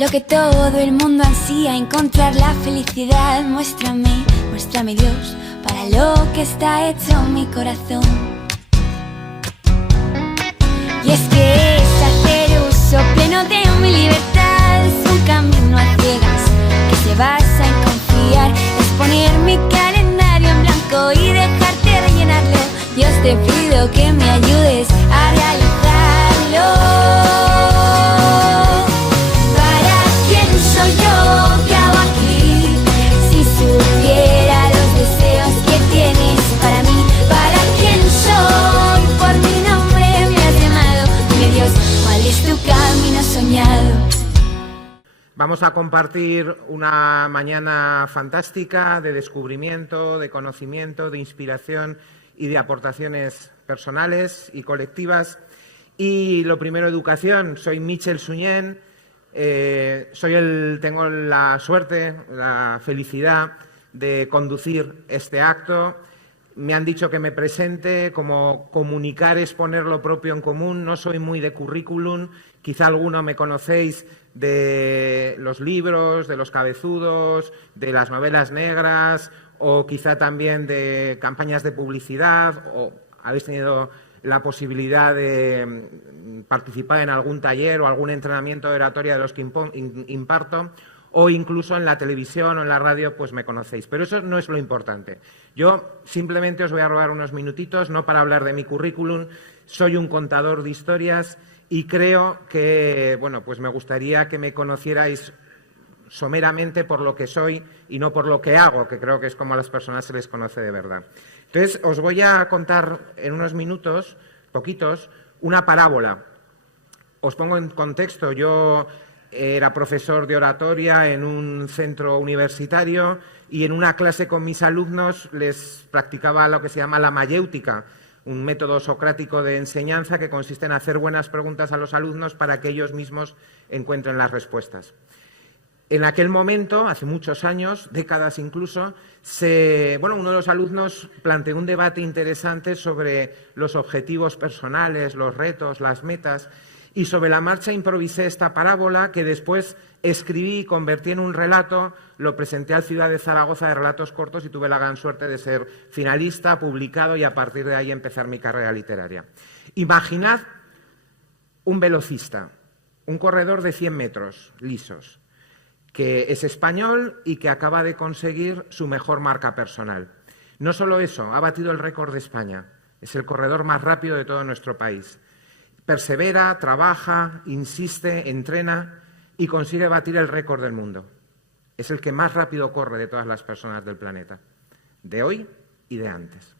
lo que todo el mundo ansía, encontrar la felicidad. Muéstrame, muéstrame Dios, para lo que está hecho mi corazón. Y es que es hacer uso pleno de mi libertad, es un camino a ciegas que se basa en confiar, es poner mi calendario en blanco y dejarte rellenarlo. Dios, te pido que me ayudes a realizarlo. Soy yo, ¿qué hago aquí? Si supiera los deseos que tienes para mí. ¿Para quién soy? Por mi nombre me has llamado. Dime Dios, ¿cuál es tu camino soñado? Vamos a compartir una mañana fantástica de descubrimiento, de conocimiento, de inspiración y de aportaciones personales y colectivas. Y lo primero, educación. Soy Michel Suñén. Tengo la suerte, la felicidad de conducir este acto. Me han dicho que me presente, como comunicar es poner lo propio en común. No soy muy de currículum, quizá alguno me conocéis de los libros, de los cabezudos, de las novelas negras o quizá también de campañas de publicidad, o habéis tenido la posibilidad de participar en algún taller o algún entrenamiento de oratoria de los que imparto, o incluso en la televisión o en la radio, pues me conocéis. Pero eso no es lo importante. Yo simplemente os voy a robar unos minutitos, no para hablar de mi currículum. Soy un contador de historias y creo que, bueno, pues me gustaría que me conocierais someramente por lo que soy y no por lo que hago, que creo que es como a las personas se les conoce de verdad. Entonces, os voy a contar en unos minutos, poquitos, una parábola. Os pongo en contexto. Yo era profesor de oratoria en un centro universitario y en una clase con mis alumnos les practicaba lo que se llama la mayéutica, un método socrático de enseñanza que consiste en hacer buenas preguntas a los alumnos para que ellos mismos encuentren las respuestas. En aquel momento, hace muchos años, décadas incluso, uno de los alumnos planteó un debate interesante sobre los objetivos personales, los retos, las metas, y sobre la marcha improvisé esta parábola que después escribí y convertí en un relato, lo presenté al Ciudad de Zaragoza de relatos cortos y tuve la gran suerte de ser finalista, publicado y a partir de ahí empezar mi carrera literaria. Imaginad un velocista, un corredor de 100 metros lisos, que es español y que acaba de conseguir su mejor marca personal. No solo eso, ha batido el récord de España. Es el corredor más rápido de todo nuestro país. Persevera, trabaja, insiste, entrena y consigue batir el récord del mundo. Es el que más rápido corre de todas las personas del planeta, de hoy y de antes.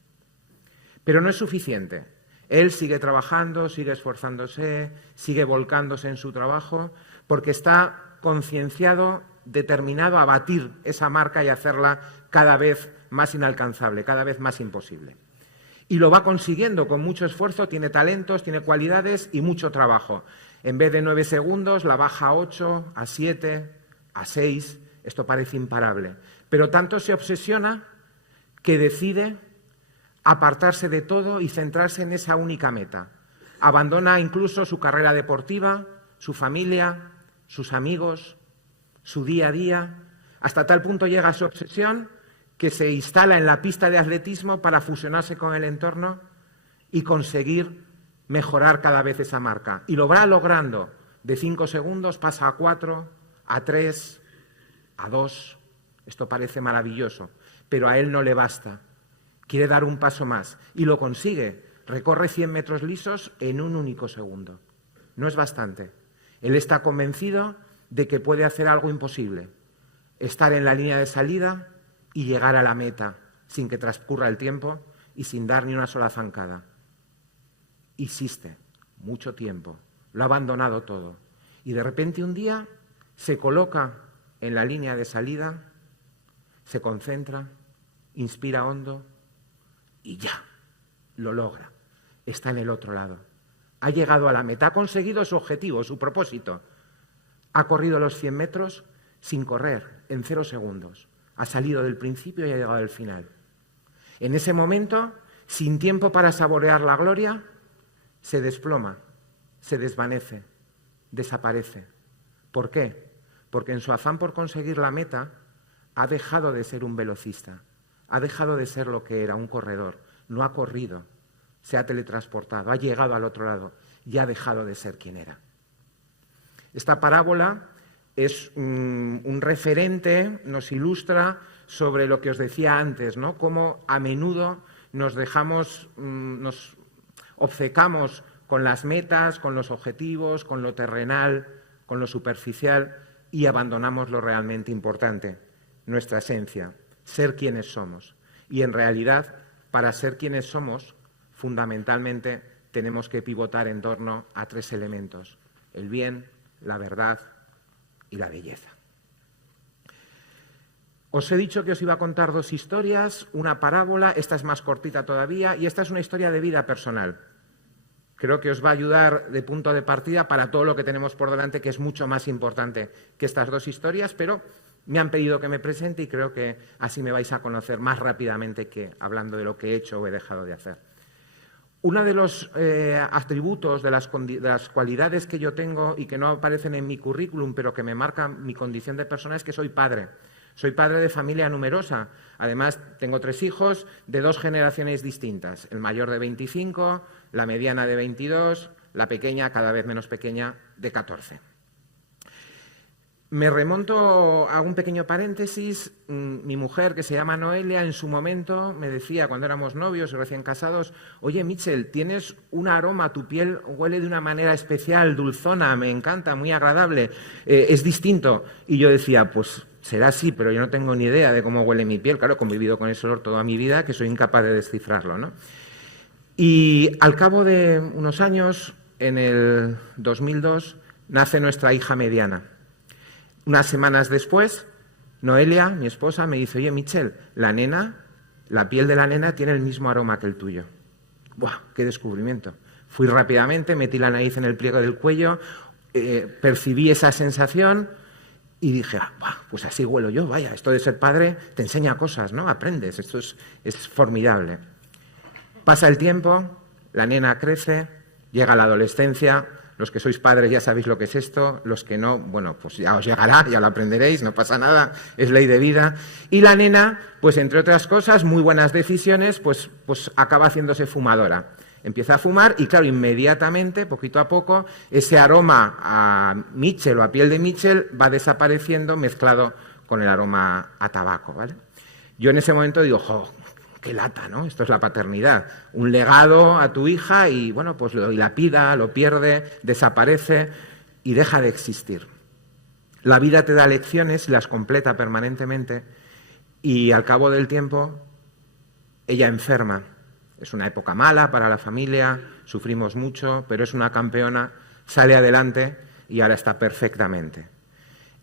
Pero no es suficiente. Él sigue trabajando, sigue esforzándose, sigue volcándose en su trabajo, porque está concienciado, determinado a batir esa marca y hacerla cada vez más inalcanzable, cada vez más imposible. Y lo va consiguiendo con mucho esfuerzo, tiene talentos, tiene cualidades y mucho trabajo. En vez de 9 segundos, la baja a 8, a 7, a 6. Esto parece imparable. Pero tanto se obsesiona que decide apartarse de todo y centrarse en esa única meta. Abandona incluso su carrera deportiva, su familia, sus amigos, su día a día. Hasta tal punto llega su obsesión que se instala en la pista de atletismo para fusionarse con el entorno y conseguir mejorar cada vez esa marca. Y lo va logrando. De 5 segundos pasa a 4, a 3, a 2. Esto parece maravilloso, pero a él no le basta. Quiere dar un paso más y lo consigue. Recorre 100 metros lisos en un único segundo. No es bastante. Él está convencido de que puede hacer algo imposible, estar en la línea de salida y llegar a la meta sin que transcurra el tiempo y sin dar ni una sola zancada. Insiste, mucho tiempo, lo ha abandonado todo y de repente un día se coloca en la línea de salida, se concentra, inspira hondo y ya, lo logra, está en el otro lado. Ha llegado a la meta, ha conseguido su objetivo, su propósito. Ha corrido los 100 metros sin correr, en 0 segundos. Ha salido del principio y ha llegado al final. En ese momento, sin tiempo para saborear la gloria, se desploma, se desvanece, desaparece. ¿Por qué? porque en su afán por conseguir la meta ha dejado de ser un velocista, ha dejado de ser lo que era, un corredor, no ha corrido, se ha teletransportado, ha llegado al otro lado y ha dejado de ser quien era. Esta parábola es un referente, nos ilustra sobre lo que os decía antes, ¿no? Cómo a menudo nos obcecamos con las metas, con los objetivos, con lo terrenal, con lo superficial y abandonamos lo realmente importante, nuestra esencia, ser quienes somos. Y en realidad, para ser quienes somos, fundamentalmente tenemos que pivotar en torno a 3 elementos: el bien, la verdad y la belleza. Os he dicho que os iba a contar 2 historias, una parábola, esta es más cortita todavía, y esta es una historia de vida personal. Creo que os va a ayudar de punto de partida para todo lo que tenemos por delante, que es mucho más importante que estas 2 historias, pero me han pedido que me presente y creo que así me vais a conocer más rápidamente que hablando de lo que he hecho o he dejado de hacer. Uno de los atributos, de las cualidades que yo tengo y que no aparecen en mi currículum, pero que me marcan mi condición de persona, es que soy padre. Soy padre de familia numerosa. Además, tengo 3 hijos de 2 generaciones distintas. El mayor de 25, la mediana de 22, la pequeña, cada vez menos pequeña, de 14. Me remonto a un pequeño paréntesis. Mi mujer, que se llama Noelia, en su momento me decía, cuando éramos novios y recién casados: oye, Mitchell, tienes un aroma, tu piel huele de una manera especial, dulzona, me encanta, muy agradable, es distinto. Y yo decía, pues será así, pero yo no tengo ni idea de cómo huele mi piel. Claro, he convivido con ese olor toda mi vida, que soy incapaz de descifrarlo, ¿no? Y al cabo de unos años, en el 2002, nace nuestra hija mediana. Unas semanas después, Noelia, mi esposa, me dice: oye, Mitchell, la piel de la nena tiene el mismo aroma que el tuyo. ¡Buah! ¡Qué descubrimiento! Fui rápidamente, metí la nariz en el pliegue del cuello, percibí esa sensación y dije: pues así huelo yo, vaya, esto de ser padre te enseña cosas, ¿no? Aprendes, esto es formidable. Pasa el tiempo, la nena crece, llega la adolescencia. Los que sois padres ya sabéis lo que es esto, los que no, bueno, pues ya os llegará, ya lo aprenderéis, no pasa nada, es ley de vida. Y la nena, pues entre otras cosas, muy buenas decisiones, pues acaba haciéndose fumadora. Empieza a fumar y, claro, inmediatamente, poquito a poco, ese aroma a Mitchell o a piel de Mitchell va desapareciendo mezclado con el aroma a tabaco, ¿vale? Yo en ese momento digo: ¡jo! ¡Qué lata!, ¿no? Esto es la paternidad. Un legado a tu hija y, bueno, pues lo dilapida, lo pierde, desaparece y deja de existir. La vida te da lecciones y las completa permanentemente y al cabo del tiempo ella enferma. Es una época mala para la familia, sufrimos mucho, pero es una campeona, sale adelante y ahora está perfectamente.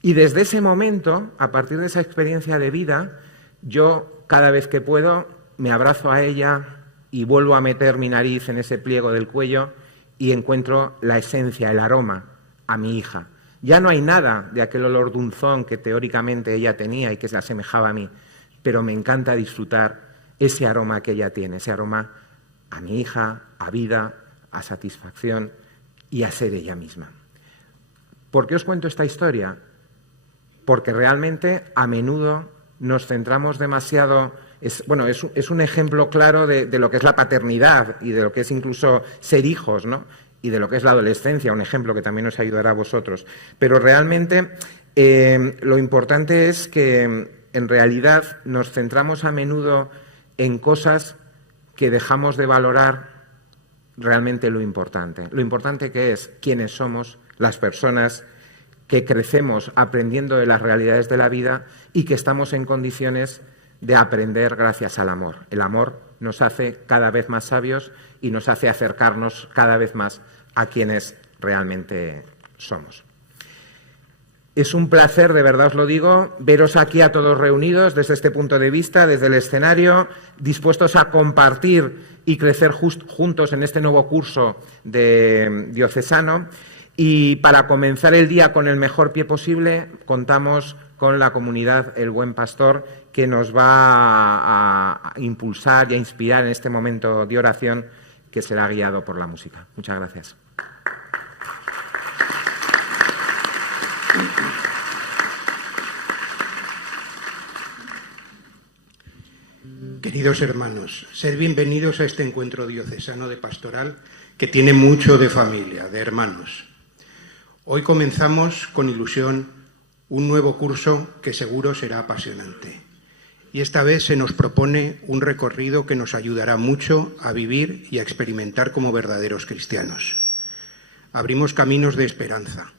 Y desde ese momento, a partir de esa experiencia de vida, yo cada vez que puedo me abrazo a ella y vuelvo a meter mi nariz en ese pliego del cuello y encuentro la esencia, el aroma a mi hija. Ya no hay nada de aquel olor dulzón que teóricamente ella tenía y que se asemejaba a mí, pero me encanta disfrutar ese aroma que ella tiene, ese aroma a mi hija, a vida, a satisfacción y a ser ella misma. ¿Por qué os cuento esta historia? Porque realmente a menudo nos centramos demasiado. Es un ejemplo claro de lo que es la paternidad y de lo que es incluso ser hijos, ¿no? Y de lo que es la adolescencia, un ejemplo que también os ayudará a vosotros. Pero realmente lo importante es que en realidad nos centramos a menudo en cosas que dejamos de valorar realmente lo importante. Lo importante que es quiénes somos, las personas que crecemos aprendiendo de las realidades de la vida y que estamos en condiciones de aprender gracias al amor. El amor nos hace cada vez más sabios y nos hace acercarnos cada vez más a quienes realmente somos. Es un placer, de verdad os lo digo, veros aquí a todos reunidos desde este punto de vista, desde el escenario, dispuestos a compartir y crecer juntos en este nuevo curso de diocesano. Y para comenzar el día con el mejor pie posible, contamos con la comunidad El Buen Pastor, que nos va a impulsar y a inspirar en este momento de oración que será guiado por la música. Muchas gracias. Queridos hermanos, sed bienvenidos a este encuentro diocesano de pastoral que tiene mucho de familia, de hermanos. Hoy comenzamos con ilusión un nuevo curso que seguro será apasionante. Y esta vez se nos propone un recorrido que nos ayudará mucho a vivir y a experimentar como verdaderos cristianos. Abrimos caminos de esperanza,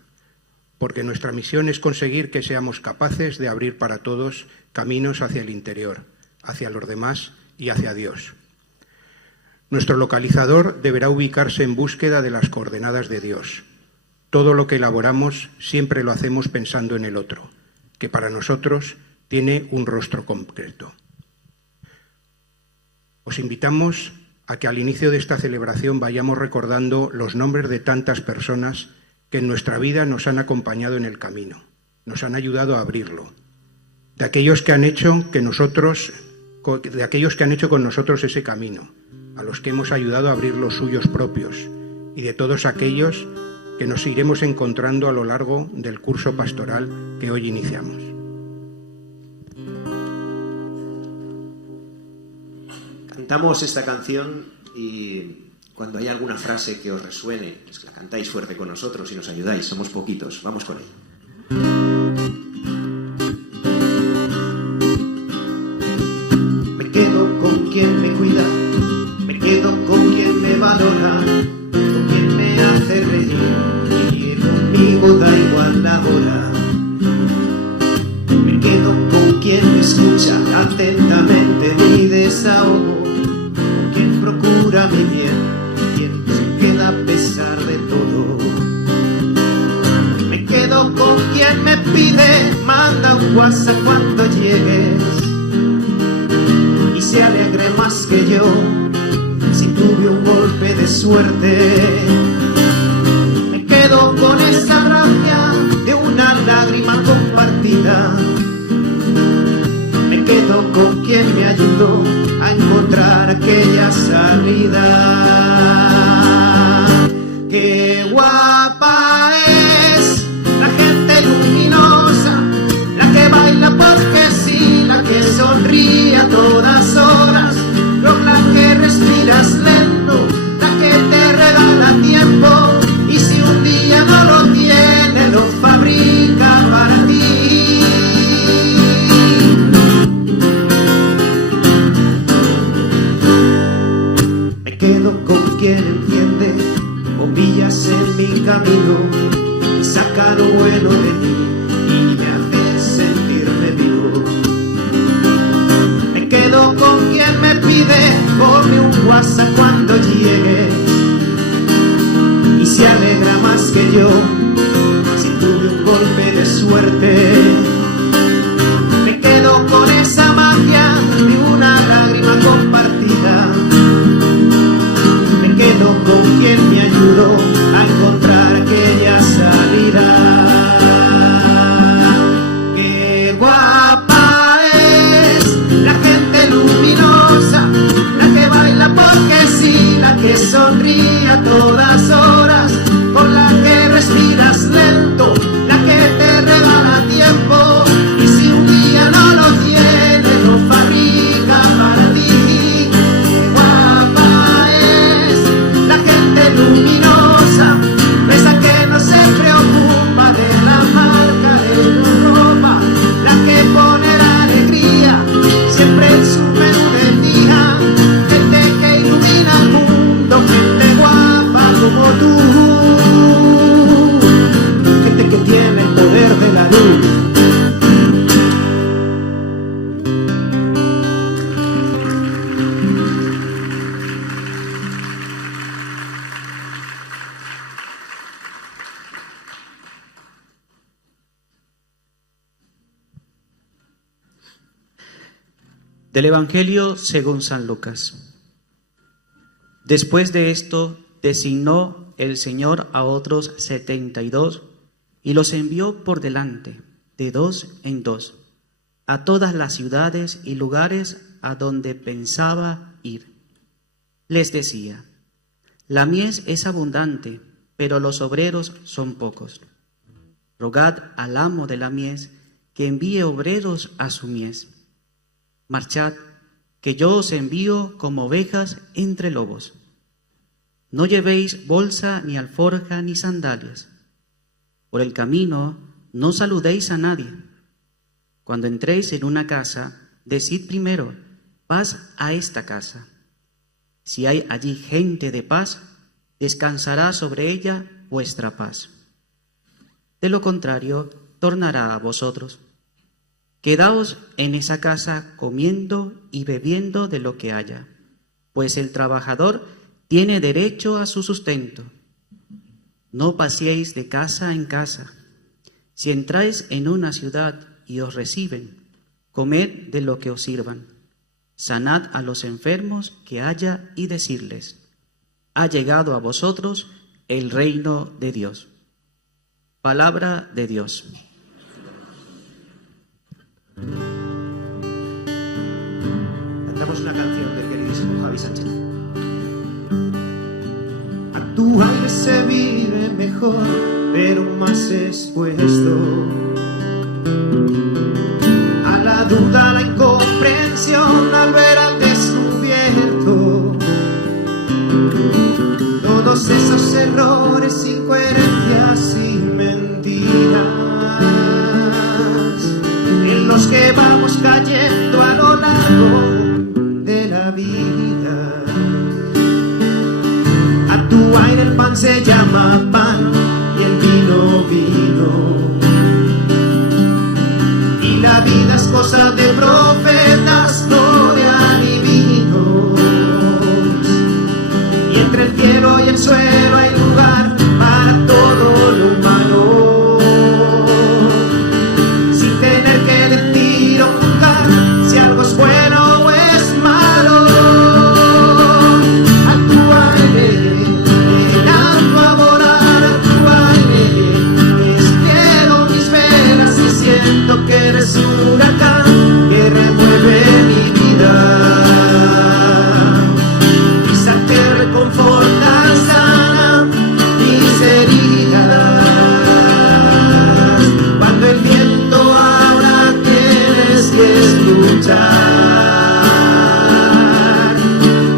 porque nuestra misión es conseguir que seamos capaces de abrir para todos caminos hacia el interior, hacia los demás y hacia Dios. Nuestro localizador deberá ubicarse en búsqueda de las coordenadas de Dios. Todo lo que elaboramos siempre lo hacemos pensando en el otro, que para nosotros tiene un rostro concreto. Os invitamos a que al inicio de esta celebración vayamos recordando los nombres de tantas personas que en nuestra vida nos han acompañado en el camino, nos han ayudado a abrirlo, de aquellos que han hecho con nosotros ese camino, a los que hemos ayudado a abrir los suyos propios, y de todos aquellos que nos iremos encontrando a lo largo del curso pastoral que hoy iniciamos. Cantamos esta canción y cuando hay alguna frase que os resuene, pues la cantáis fuerte con nosotros y nos ayudáis, somos poquitos, vamos con ella. Me quedo con quien me cuida, me quedo con quien me valora, con quien me hace reír y conmigo da igual la hora. Me quedo con quien me escucha atentamente mi desahogo, con quien procura mi bien, quien se queda a pesar de todo. Me quedo con quien me pide, manda un WhatsApp cuando llegues y se alegre más que yo si tuve un golpe de suerte. Me quedo con esa gracia de una lágrima compartida. Me quedo con quien me ayudó a encontrar aquella salida. Qué guapa es la gente luminosa, la que baila porque sí, la que sonríe a todas horas, con la que respiras lento, la que te regala tiempo y si un día no lo tiene lo fabrica para ti. Me quedo con quien enciende bombillas en mi camino y saca lo bueno de mí y me hace sentirme vivo. Me quedo con quien me pide ponme un WhatsApp cuando llegue y se alegra más que yo si tuve un golpe de suerte. Me quedo con esa magia de una lágrima compartida. Me quedo con quien me ayudó a encontrar aquella salida. Qué guapa es la gente luminosa, la que baila porque sí, la que sonríe a todas horas, con la que respiras lento, la que te regala tiempo y si un día no lo tiene lo fabrica para ti. Qué guapa es la gente luminosa, esa que no se preocupa de la marca de tu ropa, la que pone la alegría siempre en su menú del día. Gente que ilumina el mundo, gente guapa como tú, gente que tiene el poder de la luz. Del Evangelio según San Lucas. Después de esto, designó el Señor a otros 72 y los envió por delante, de dos en dos, a todas las ciudades y lugares a donde pensaba ir. Les decía: la mies es abundante, pero los obreros son pocos. Rogad al amo de la mies que envíe obreros a su mies. Marchad, que yo os envío como ovejas entre lobos. No llevéis bolsa, ni alforja, ni sandalias. Por el camino no saludéis a nadie. Cuando entréis en una casa, decid primero, paz a esta casa. Si hay allí gente de paz, descansará sobre ella vuestra paz. De lo contrario, tornará a vosotros. Quedaos en esa casa comiendo y bebiendo de lo que haya, pues el trabajador tiene derecho a su sustento. No paseéis de casa en casa. Si entráis en una ciudad y os reciben, comed de lo que os sirvan. Sanad a los enfermos que haya y decirles, ha llegado a vosotros el reino de Dios. Palabra de Dios. Cantamos una canción del queridísimo Javi Sánchez. A tu aire se vive mejor, pero más expuesto a la duda, la incomprensión, al ver al descubierto todos esos errores, incoherencias y mentiras en los que vamos cayendo a lo largo de la vida. A tu aire el pan se llama pan y el vino vino. Y la vida es cosa de profetas, no de adivinos. Y entre el cielo y el suelo hay lugar para todo lo humano, sin tener que decir o juzgar si algo es bueno o es malo. A tu aire, llegando a volar, a tu aire, despliego mis velas y siento que eres un huracán que remueve mi vida. Brisa que reconforta, sana mis heridas. Cuando el viento ahora tienes que escuchar.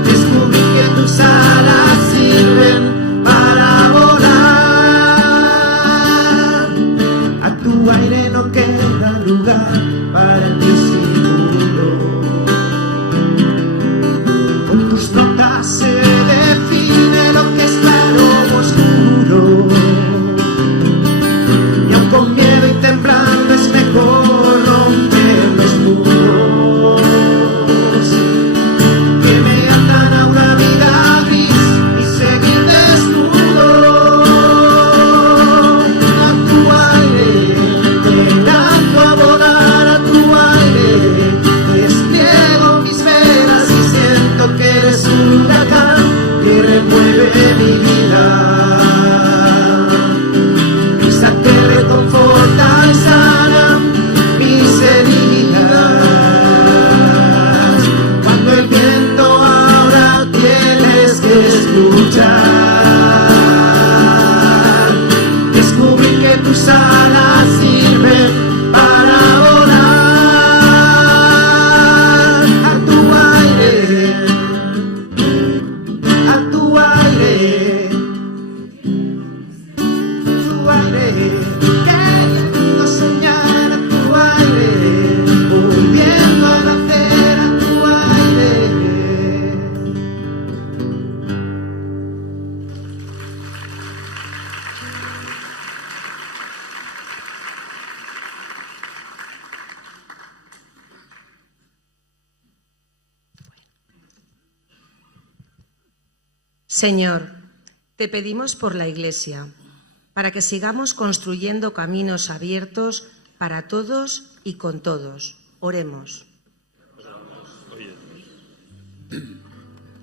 Descubrí que tus alas sirven para volar. A tu aire no queda lugar para el disimulo. Con tus notas se define lo que es claro o oscuro. Y aun con miedo y temblando es mejor romper los muros que me atan a una vida gris y seguir desnudo. A tu aire, llegando a volar, a tu aire, despliego mis velas y siento que eres un huracán que remueve mi vida. Brisa que reconforta y sana mis heridas. Cuando el viento ahora tienes que escuchar. Descubrí que tus alas sirven para volar. A tu aire, a tu aire, tu aire, queriendo soñar, a tu aire, volviendo a nacer, a tu aire. Señor, te pedimos por la Iglesia, para que sigamos construyendo caminos abiertos para todos y con todos. Oremos.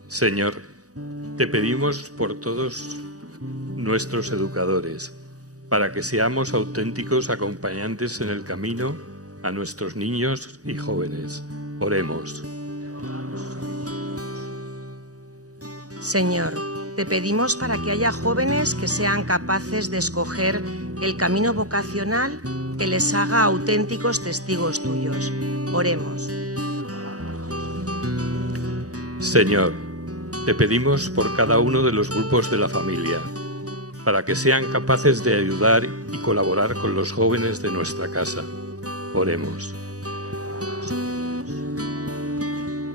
Señor, te pedimos por todos nuestros educadores, para que seamos auténticos acompañantes en el camino a nuestros niños y jóvenes. Oremos. Señor, te pedimos para que haya jóvenes que sean capaces de escoger el camino vocacional que les haga auténticos testigos tuyos. Oremos. Señor, te pedimos por cada uno de los grupos de la familia, para que sean capaces de ayudar y colaborar con los jóvenes de nuestra casa. Oremos.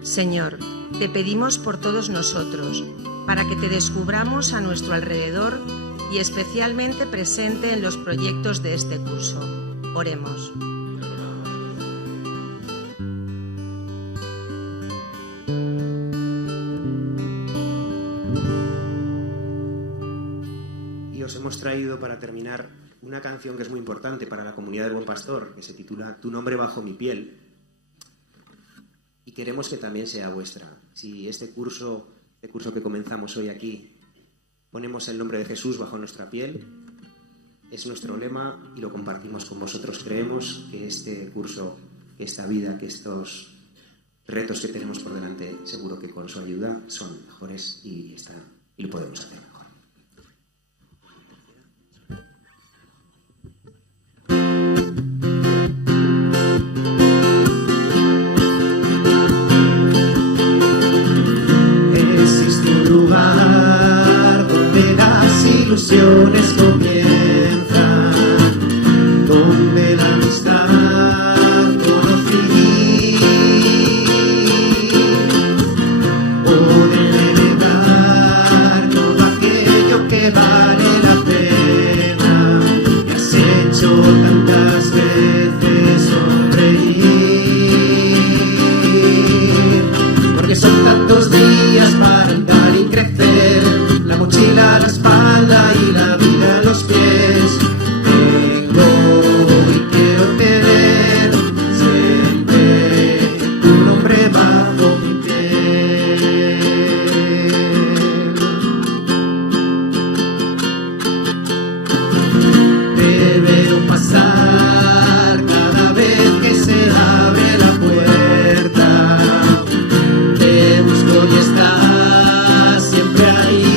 Señor, te pedimos por todos nosotros, para que te descubramos a nuestro alrededor y especialmente presente en los proyectos de este curso. Oremos. Y os hemos traído para terminar una canción que es muy importante para la comunidad del Buen Pastor, que se titula Tu nombre bajo mi piel. Y queremos que también sea vuestra. Si este curso que comenzamos hoy aquí, ponemos el nombre de Jesús bajo nuestra piel, es nuestro lema y lo compartimos con vosotros. Creemos que este curso, que esta vida, que estos retos que tenemos por delante, seguro que con su ayuda son mejores y lo podemos hacer mejor. Ilusiones comienzan, donde la amistad conocí, poder heredar todo aquello que vale la pena, que has hecho tantas veces sonreír, porque son tantos días para andar y crecer, la mochila a la espalda y la vida en los pies. Tengo y quiero tener siempre un nombre bajo mi piel. Te veo pasar cada vez que se abre la puerta. Te busco y estás siempre ahí.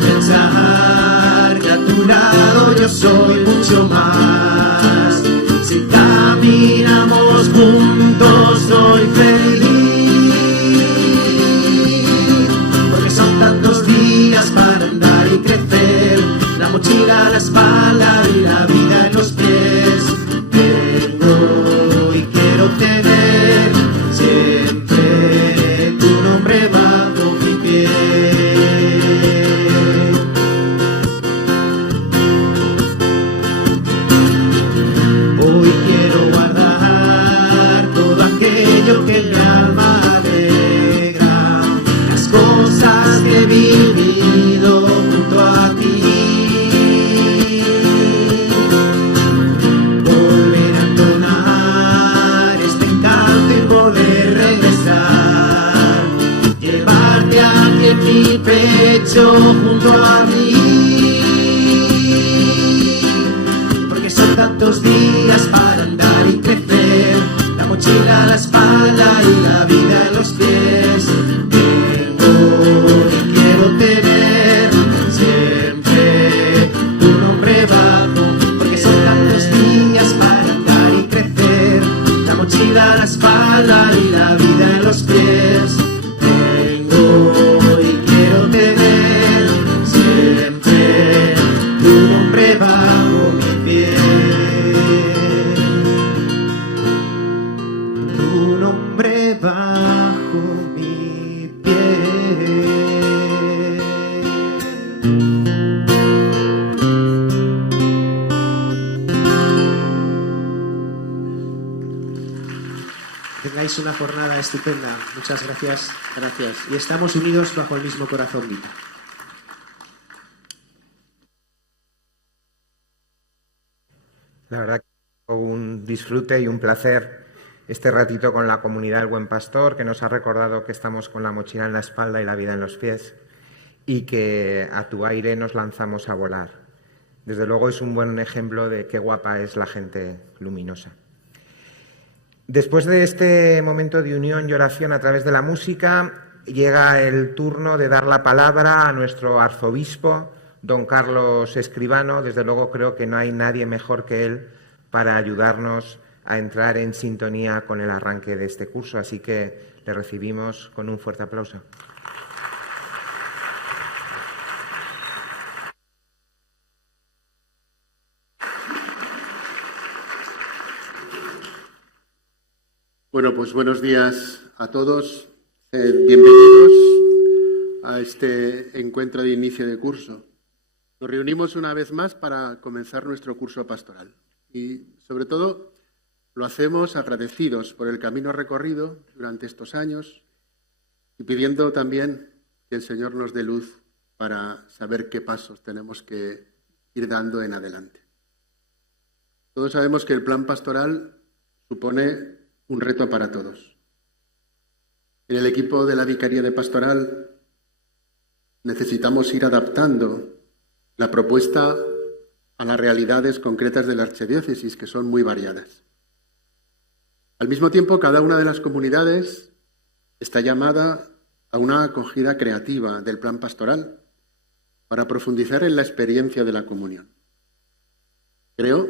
Pensar que a tu lado yo soy mucho más. Si caminamos juntos soy feliz, porque son tantos días para andar y crecer, la mochila a la espalda y la vida en los pies. Tengo y quiero tener siempre tu nombre bajo mi piel. Que mi alma alegra, las cosas que he vivido junto a ti, volver a entonar este encanto y poder regresar, llevarte aquí en mi pecho junto a mí, porque son tantos días para andar y crecer, la mochila a la espalda y la vida en los pies. Tengo y quiero tener siempre tu nombre bajo, porque son tantos días para andar y crecer, la mochila a la espalda y la vida en los pies. Tengo y quiero tener siempre tu nombre bajo mi piel. Bajo mi piel. Tengáis una jornada estupenda. Muchas gracias. Gracias. Y estamos unidos bajo el mismo corazón, Vita. La verdad que fue un disfrute y un placer este ratito con la comunidad del Buen Pastor, que nos ha recordado que estamos con la mochila en la espalda y la vida en los pies, y que a tu aire nos lanzamos a volar. Desde luego es un buen ejemplo de qué guapa es la gente luminosa. Después de este momento de unión y oración a través de la música, llega el turno de dar la palabra a nuestro arzobispo, don Carlos Escribano. Desde luego creo que no hay nadie mejor que él para ayudarnos a entrar en sintonía con el arranque de este curso. Así que le recibimos con un fuerte aplauso. Bueno, pues buenos días a todos. Bienvenidos a este encuentro de inicio de curso. Nos reunimos una vez más para comenzar nuestro curso pastoral y, sobre todo, lo hacemos agradecidos por el camino recorrido durante estos años y pidiendo también que el Señor nos dé luz para saber qué pasos tenemos que ir dando en adelante. Todos sabemos que el plan pastoral supone un reto para todos. En el equipo de la Vicaría de Pastoral necesitamos ir adaptando la propuesta a las realidades concretas de la archidiócesis, que son muy variadas. Al mismo tiempo, cada una de las comunidades está llamada a una acogida creativa del plan pastoral para profundizar en la experiencia de la comunión. Creo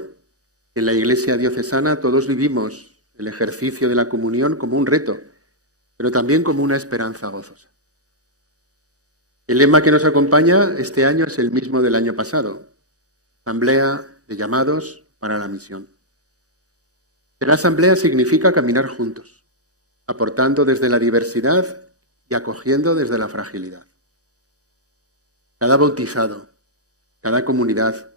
que en la Iglesia diocesana todos vivimos el ejercicio de la comunión como un reto, pero también como una esperanza gozosa. El lema que nos acompaña este año es el mismo del año pasado: Asamblea de llamados para la misión. Ser asamblea significa caminar juntos, aportando desde la diversidad y acogiendo desde la fragilidad. Cada bautizado, cada comunidad,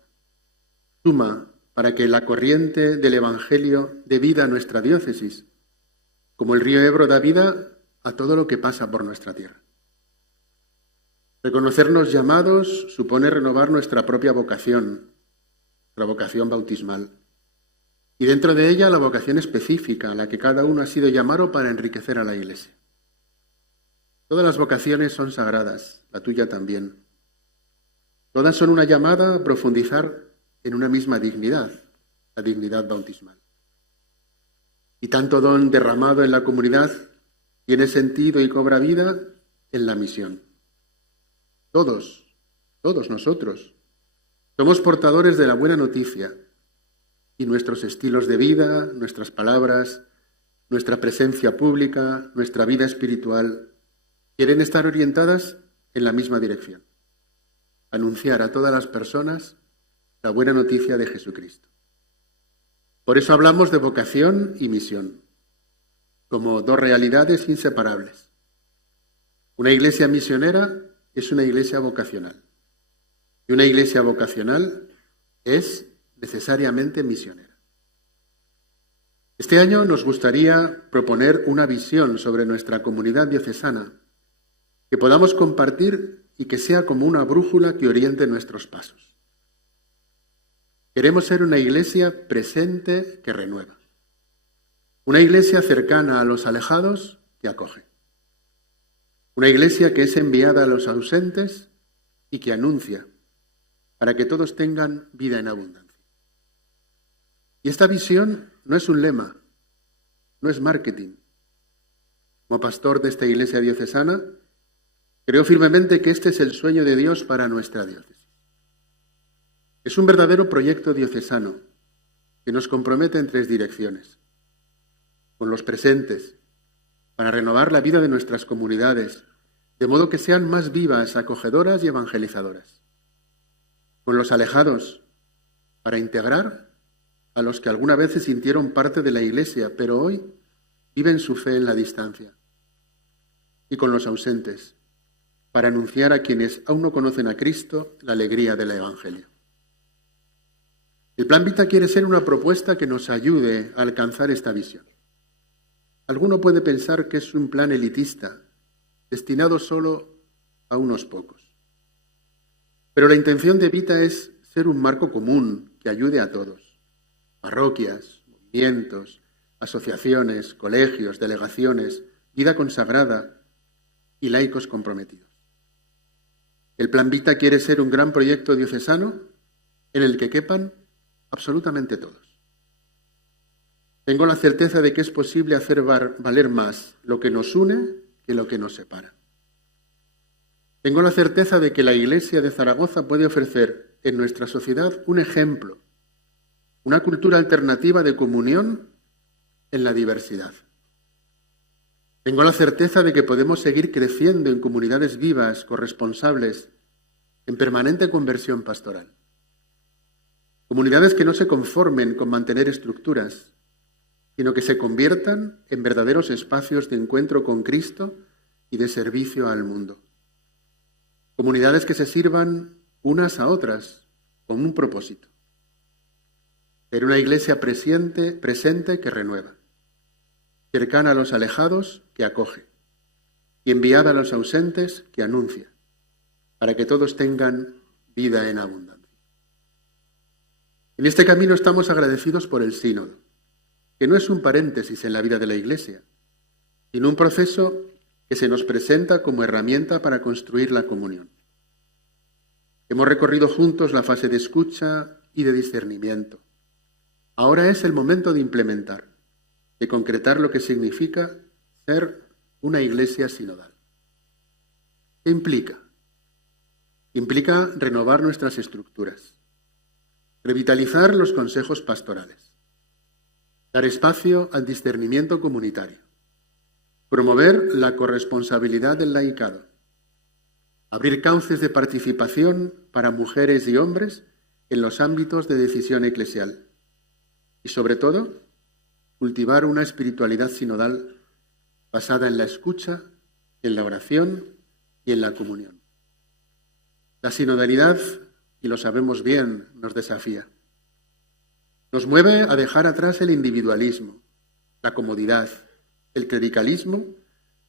suma para que la corriente del Evangelio dé vida a nuestra diócesis, como el río Ebro da vida a todo lo que pasa por nuestra tierra. Reconocernos llamados supone renovar nuestra propia vocación, la vocación bautismal, y dentro de ella la vocación específica a la que cada uno ha sido llamado para enriquecer a la Iglesia. Todas las vocaciones son sagradas, la tuya también. Todas son una llamada a profundizar en una misma dignidad, la dignidad bautismal. Y tanto don derramado en la comunidad tiene sentido y cobra vida en la misión. Todos nosotros somos portadores de la buena noticia y nuestros estilos de vida, nuestras palabras, nuestra presencia pública, nuestra vida espiritual quieren estar orientadas en la misma dirección: anunciar a todas las personas la buena noticia de Jesucristo. Por eso hablamos de vocación y misión, como dos realidades inseparables. Una iglesia misionera es una iglesia vocacional, y una iglesia vocacional es necesariamente misionera. Este año nos gustaría proponer una visión sobre nuestra comunidad diocesana que podamos compartir y que sea como una brújula que oriente nuestros pasos. Queremos ser una iglesia presente que renueva. Una iglesia cercana a los alejados que acoge. Una iglesia que es enviada a los ausentes y que anuncia para que todos tengan vida en abundancia. Y esta visión no es un lema, no es marketing. Como pastor de esta iglesia diocesana, creo firmemente que este es el sueño de Dios para nuestra diócesis. Es un verdadero proyecto diocesano que nos compromete en tres direcciones: con los presentes, para renovar la vida de nuestras comunidades, de modo que sean más vivas, acogedoras y evangelizadoras; con los alejados, para integrar a los que alguna vez se sintieron parte de la Iglesia, pero hoy viven su fe en la distancia; y con los ausentes, para anunciar a quienes aún no conocen a Cristo la alegría del Evangelio. El Plan Vita quiere ser una propuesta que nos ayude a alcanzar esta visión. Alguno puede pensar que es un plan elitista, destinado solo a unos pocos. Pero la intención de Vita es ser un marco común que ayude a todos: parroquias, movimientos, asociaciones, colegios, delegaciones, vida consagrada y laicos comprometidos. El Plan Vita quiere ser un gran proyecto diocesano en el que quepan absolutamente todos. Tengo la certeza de que es posible hacer valer más lo que nos une que lo que nos separa. Tengo la certeza de que la Iglesia de Zaragoza puede ofrecer en nuestra sociedad un ejemplo, una cultura alternativa de comunión en la diversidad. Tengo la certeza de que podemos seguir creciendo en comunidades vivas, corresponsables, en permanente conversión pastoral. Comunidades que no se conformen con mantener estructuras, sino que se conviertan en verdaderos espacios de encuentro con Cristo y de servicio al mundo. Comunidades que se sirvan unas a otras con un propósito. Ser una iglesia presente que renueva, cercana a los alejados que acoge y enviada a los ausentes que anuncia, para que todos tengan vida en abundancia. En este camino estamos agradecidos por el sínodo, que no es un paréntesis en la vida de la Iglesia, sino un proceso que se nos presenta como herramienta para construir la comunión. Hemos recorrido juntos la fase de escucha y de discernimiento. Ahora es el momento de implementar, de concretar lo que significa ser una iglesia sinodal. ¿Qué implica? Implica renovar nuestras estructuras, revitalizar los consejos pastorales, dar espacio al discernimiento comunitario, promover la corresponsabilidad del laicado, abrir cauces de participación para mujeres y hombres en los ámbitos de decisión eclesial y, sobre todo, cultivar una espiritualidad sinodal basada en la escucha, en la oración y en la comunión. La sinodalidad, y lo sabemos bien, nos desafía. Nos mueve a dejar atrás el individualismo, la comodidad, el clericalismo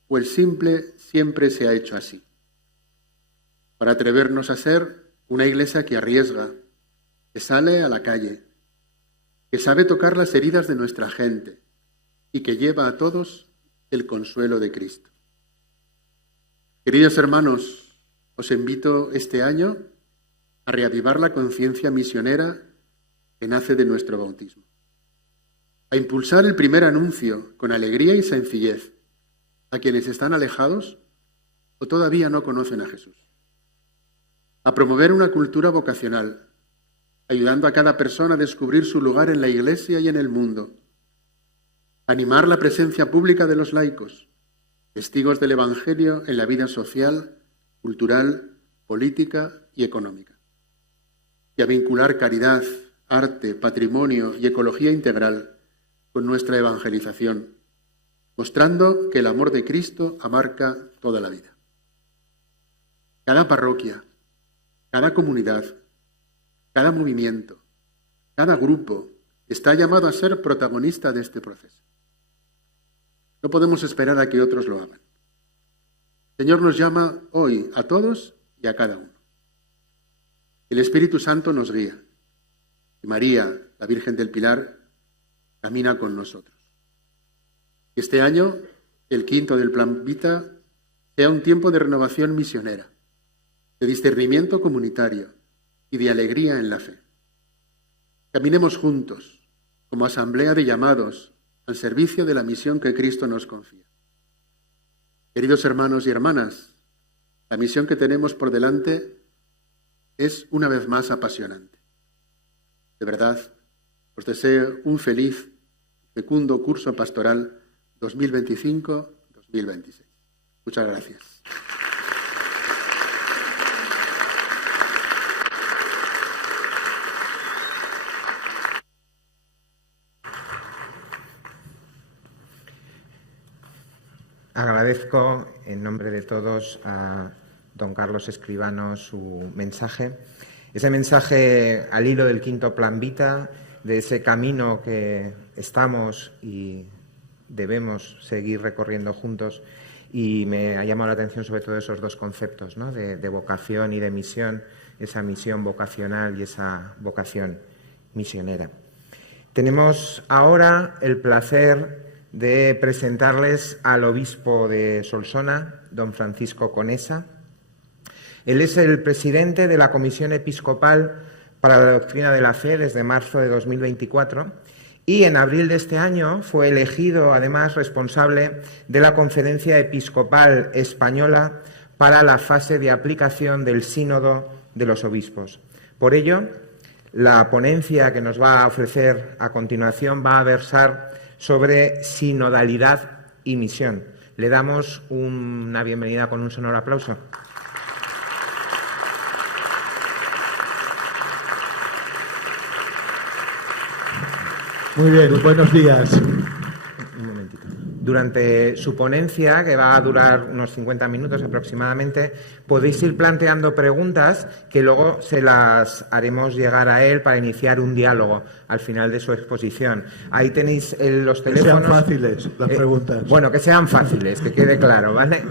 o el simple siempre se ha hecho así. Para atrevernos a ser una iglesia que arriesga, que sale a la calle, que sabe tocar las heridas de nuestra gente y que lleva a todos el consuelo de Cristo. Queridos hermanos, os invito este año a reavivar la conciencia misionera que nace de nuestro bautismo, a impulsar el primer anuncio con alegría y sencillez a quienes están alejados o todavía no conocen a Jesús, a promover una cultura vocacional, ayudando a cada persona a descubrir su lugar en la Iglesia y en el mundo, a animar la presencia pública de los laicos, testigos del Evangelio en la vida social, cultural, política y económica, y a vincular caridad, arte, patrimonio y ecología integral con nuestra evangelización, mostrando que el amor de Cristo abarca toda la vida. Cada parroquia, cada comunidad, cada movimiento, cada grupo está llamado a ser protagonista de este proceso. No podemos esperar a que otros lo hagan. El Señor nos llama hoy a todos y a cada uno. El Espíritu Santo nos guía. Y María, la Virgen del Pilar, camina con nosotros. Este año, el quinto del Plan Vita, sea un tiempo de renovación misionera, de discernimiento comunitario y de alegría en la fe. Caminemos juntos, como asamblea de llamados, al servicio de la misión que Cristo nos confía. Queridos hermanos y hermanas, la misión que tenemos por delante es una vez más apasionante. De verdad, os deseo un feliz, fecundo curso pastoral 2025-2026. Muchas gracias. Agradezco en nombre de todos a don Carlos Escribano su mensaje. Ese mensaje al hilo del quinto Plan Vita, de ese camino que estamos y debemos seguir recorriendo juntos. Y me ha llamado la atención sobre todo esos dos conceptos, ¿no? de vocación y de misión, esa misión vocacional y esa vocación misionera. Tenemos ahora el placer de presentarles al obispo de Solsona, don Francisco Conesa. Él es el presidente de la Comisión Episcopal para la Doctrina de la Fe desde marzo de 2024 y en abril de este año fue elegido además responsable de la Conferencia Episcopal Española para la fase de aplicación del Sínodo de los Obispos. Por ello, la ponencia que nos va a ofrecer a continuación va a versar sobre sinodalidad y misión. Le damos una bienvenida con un sonoro aplauso. Muy bien, buenos días. Un momentito. Durante su ponencia, que va a durar unos 50 minutos aproximadamente, podéis ir planteando preguntas que luego se las haremos llegar a él para iniciar un diálogo al final de su exposición. Ahí tenéis los teléfonos. Que sean fáciles las preguntas. Bueno, que sean fáciles, que quede claro, ¿vale?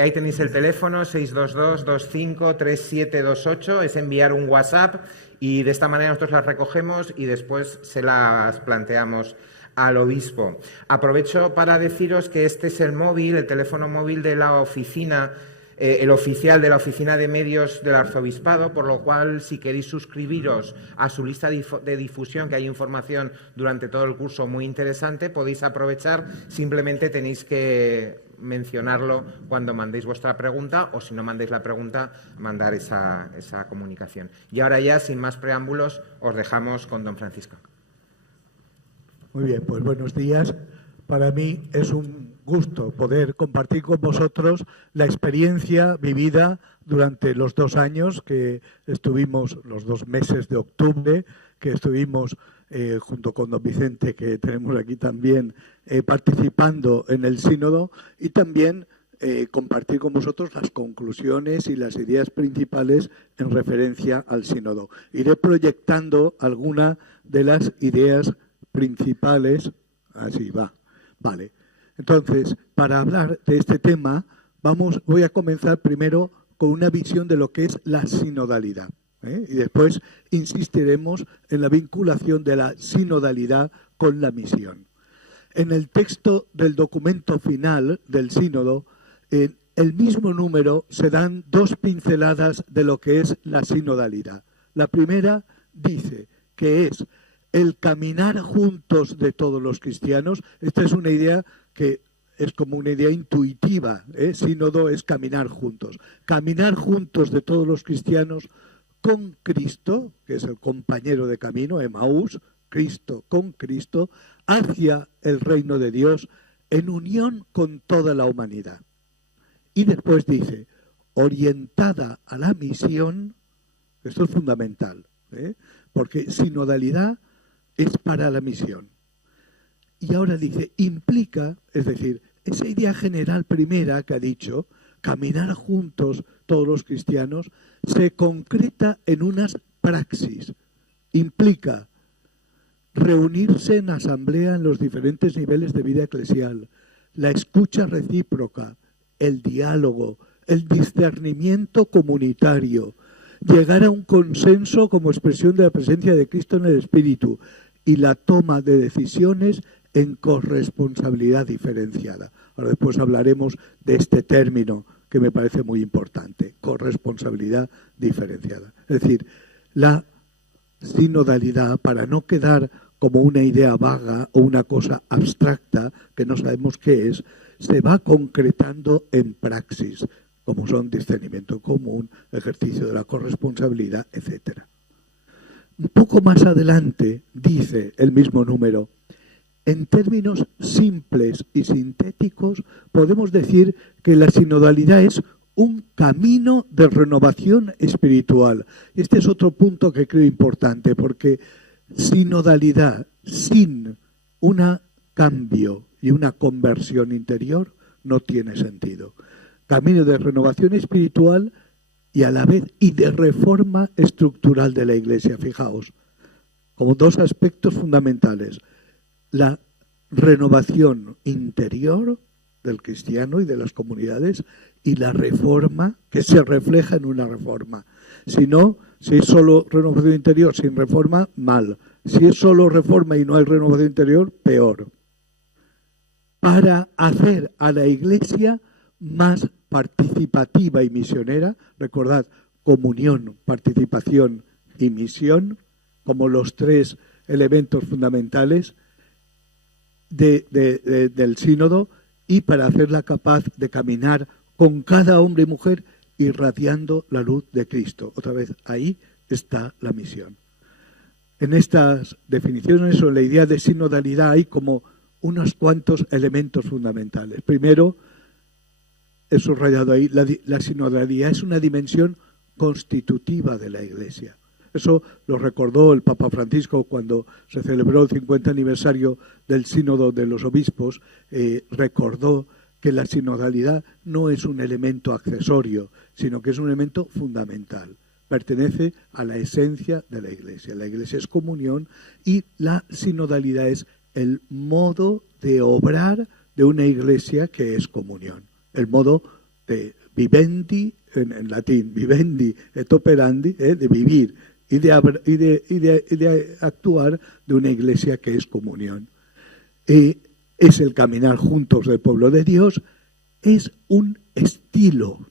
Ahí tenéis el teléfono 622-25-3728, es enviar un WhatsApp y de esta manera nosotros las recogemos y después se las planteamos al obispo. Aprovecho para deciros que este es el móvil, el teléfono móvil de la oficina, el oficial de la Oficina de Medios del Arzobispado, por lo cual, si queréis suscribiros a su lista de difusión, que hay información durante todo el curso muy interesante, podéis aprovechar, simplemente tenéis que mencionarlo cuando mandéis vuestra pregunta, o si no mandáis la pregunta, mandar esa comunicación. Y ahora ya, sin más preámbulos, os dejamos con don Francisco. Muy bien, pues buenos días. Para mí es un gusto poder compartir con vosotros la experiencia vivida durante los 2 años que estuvimos, los 2 meses de octubre, que estuvimos junto con don Vicente, que tenemos aquí también, participando en el sínodo, y también compartir con vosotros las conclusiones y las ideas principales en referencia al sínodo. Iré proyectando alguna de las ideas principales. Así va. Vale. Entonces, para hablar de este tema, voy a comenzar primero con una visión de lo que es la sinodalidad. Y después insistiremos en la vinculación de la sinodalidad con la misión. En el texto del documento final del sínodo, en el mismo número se dan 2 pinceladas de lo que es la sinodalidad. La primera dice que es el caminar juntos de todos los cristianos. Esta es una idea que es como una idea intuitiva. Sínodo es caminar juntos. Caminar juntos de todos los cristianos con Cristo, que es el compañero de camino, Emaús, Cristo con Cristo, hacia el reino de Dios, en unión con toda la humanidad. Y después dice, orientada a la misión, esto es fundamental, porque sinodalidad es para la misión. Y ahora dice, implica, es decir, esa idea general primera que ha dicho, caminar juntos todos los cristianos, se concreta en unas praxis. Implica reunirse en asamblea en los diferentes niveles de vida eclesial, la escucha recíproca, el diálogo, el discernimiento comunitario, llegar a un consenso como expresión de la presencia de Cristo en el Espíritu y la toma de decisiones en corresponsabilidad diferenciada. Ahora después hablaremos de este término que me parece muy importante, corresponsabilidad diferenciada. Es decir, la sinodalidad, para no quedar como una idea vaga o una cosa abstracta que no sabemos qué es, se va concretando en praxis, como son discernimiento común, ejercicio de la corresponsabilidad, etc. Un poco más adelante dice el mismo número, en términos simples y sintéticos, podemos decir que la sinodalidad es un camino de renovación espiritual. Y este es otro punto que creo importante, porque sinodalidad sin un cambio y una conversión interior no tiene sentido. Camino de renovación espiritual y a la vez y de reforma estructural de la Iglesia. Fijaos, como 2 aspectos fundamentales. La renovación interior del cristiano y de las comunidades y la reforma que se refleja en una reforma. Si no, si es solo renovación interior sin reforma, mal. Si es solo reforma y no hay renovación interior, peor. Para hacer a la Iglesia más participativa y misionera, recordad, comunión, participación y misión, como los 3 elementos fundamentales del sínodo, y para hacerla capaz de caminar con cada hombre y mujer irradiando la luz de Cristo. Otra vez, ahí está la misión. En estas definiciones o en la idea de sinodalidad hay como unos cuantos elementos fundamentales. Primero, he subrayado ahí, la sinodalidad es una dimensión constitutiva de la Iglesia. Eso lo recordó el Papa Francisco cuando se celebró el 50 aniversario del Sínodo de los Obispos. Recordó que la sinodalidad no es un elemento accesorio, sino que es un elemento fundamental. Pertenece a la esencia de la Iglesia. La Iglesia es comunión y la sinodalidad es el modo de obrar de una Iglesia que es comunión. El modo de vivendi, en latín, vivendi et operandi, de vivir y de actuar de una Iglesia que es comunión. Es el caminar juntos del pueblo de Dios, es un estilo.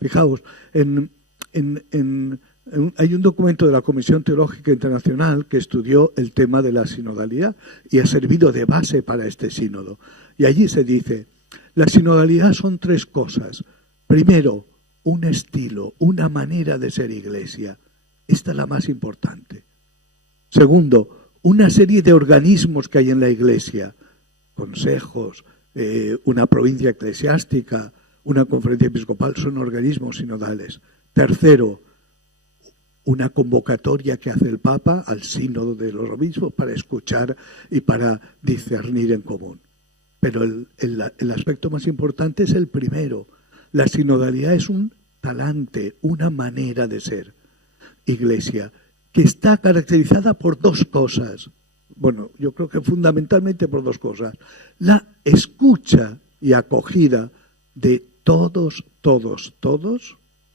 Fijaos, hay un documento de la Comisión Teológica Internacional que estudió el tema de la sinodalidad y ha servido de base para este sínodo. Y allí se dice, la sinodalidad son tres cosas. Primero, un estilo, una manera de ser Iglesia. Esta es la más importante. Segundo, una serie de organismos que hay en la Iglesia, consejos, una provincia eclesiástica, una conferencia episcopal, son organismos sinodales. Tercero, una convocatoria que hace el Papa al sínodo de los obispos para escuchar y para discernir en común. Pero el aspecto más importante es el primero. La sinodalidad es un talante, una manera de ser Iglesia, que está caracterizada por dos cosas. Bueno, yo creo que fundamentalmente por dos cosas. La escucha y acogida de todos,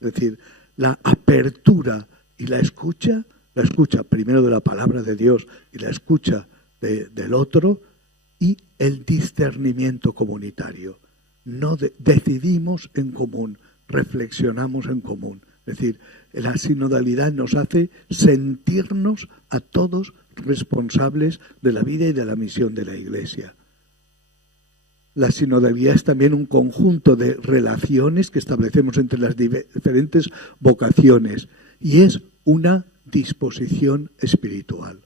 es decir, la apertura y la escucha primero de la palabra de Dios y la escucha del otro, y el discernimiento comunitario. No decidimos en común, reflexionamos en común. Es decir, la sinodalidad nos hace sentirnos a todos responsables de la vida y de la misión de la Iglesia. La sinodalidad es también un conjunto de relaciones que establecemos entre las diferentes vocaciones y es una disposición espiritual.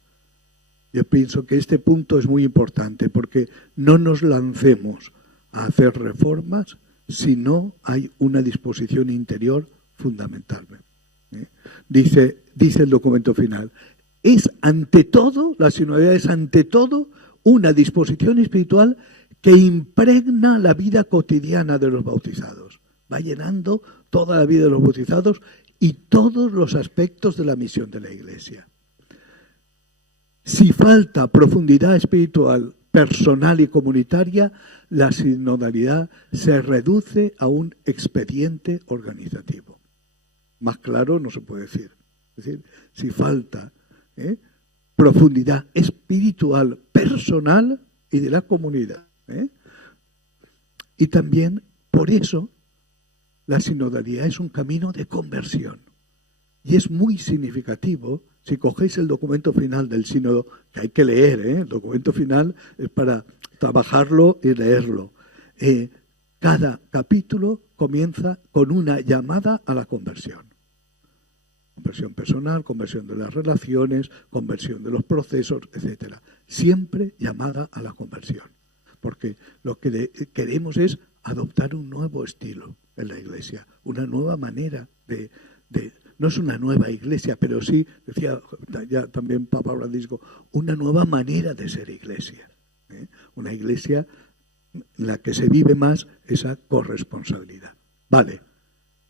Yo pienso que este punto es muy importante porque no nos lancemos a hacer reformas si no hay una disposición interior fundamentalmente. Dice el documento final, es ante todo, la sinodalidad es ante todo una disposición espiritual que impregna la vida cotidiana de los bautizados. Va llenando toda la vida de los bautizados y todos los aspectos de la misión de la Iglesia. Si falta profundidad espiritual, personal y comunitaria, la sinodalidad se reduce a un expediente organizativo. Más claro no se puede decir. Es decir, si falta profundidad espiritual, personal y de la comunidad. Y también, por eso, la sinodalidad es un camino de conversión. Y es muy significativo, si cogéis el documento final del sínodo, que hay que leer, el documento final es para trabajarlo y leerlo. Cada capítulo comienza con una llamada a la conversión. Conversión personal, conversión de las relaciones, conversión de los procesos, etc. Siempre llamada a la conversión. Porque lo que queremos es adoptar un nuevo estilo en la Iglesia, una nueva manera de no es una nueva Iglesia, pero sí, decía ya también Papa Francisco, una nueva manera de ser Iglesia. Una Iglesia en la que se vive más esa corresponsabilidad. Vale,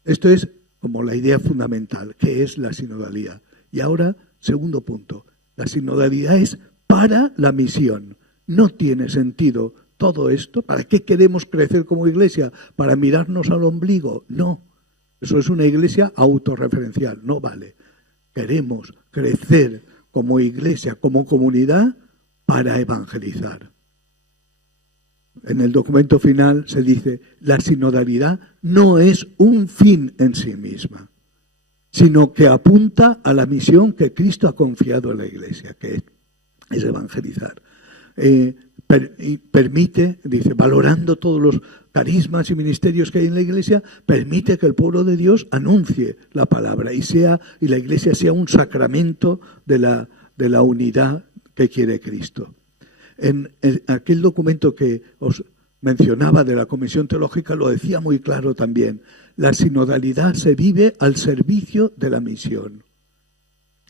esto es como la idea fundamental, que es la sinodalidad. Y ahora, segundo punto, la sinodalidad es para la misión. No tiene sentido todo esto. ¿Para qué queremos crecer como Iglesia? ¿Para mirarnos al ombligo? No. Eso es una Iglesia autorreferencial. No vale. Queremos crecer como Iglesia, como comunidad, para evangelizar. En el documento final se dice, la sinodalidad no es un fin en sí misma, sino que apunta a la misión que Cristo ha confiado a la Iglesia, que es evangelizar. Permite, dice, valorando todos los carismas y ministerios que hay en la Iglesia, permite que el pueblo de Dios anuncie la palabra y la Iglesia sea un sacramento de la de la unidad que quiere Cristo. En aquel documento que os mencionaba de la Comisión Teológica lo decía muy claro también. La sinodalidad se vive al servicio de la misión.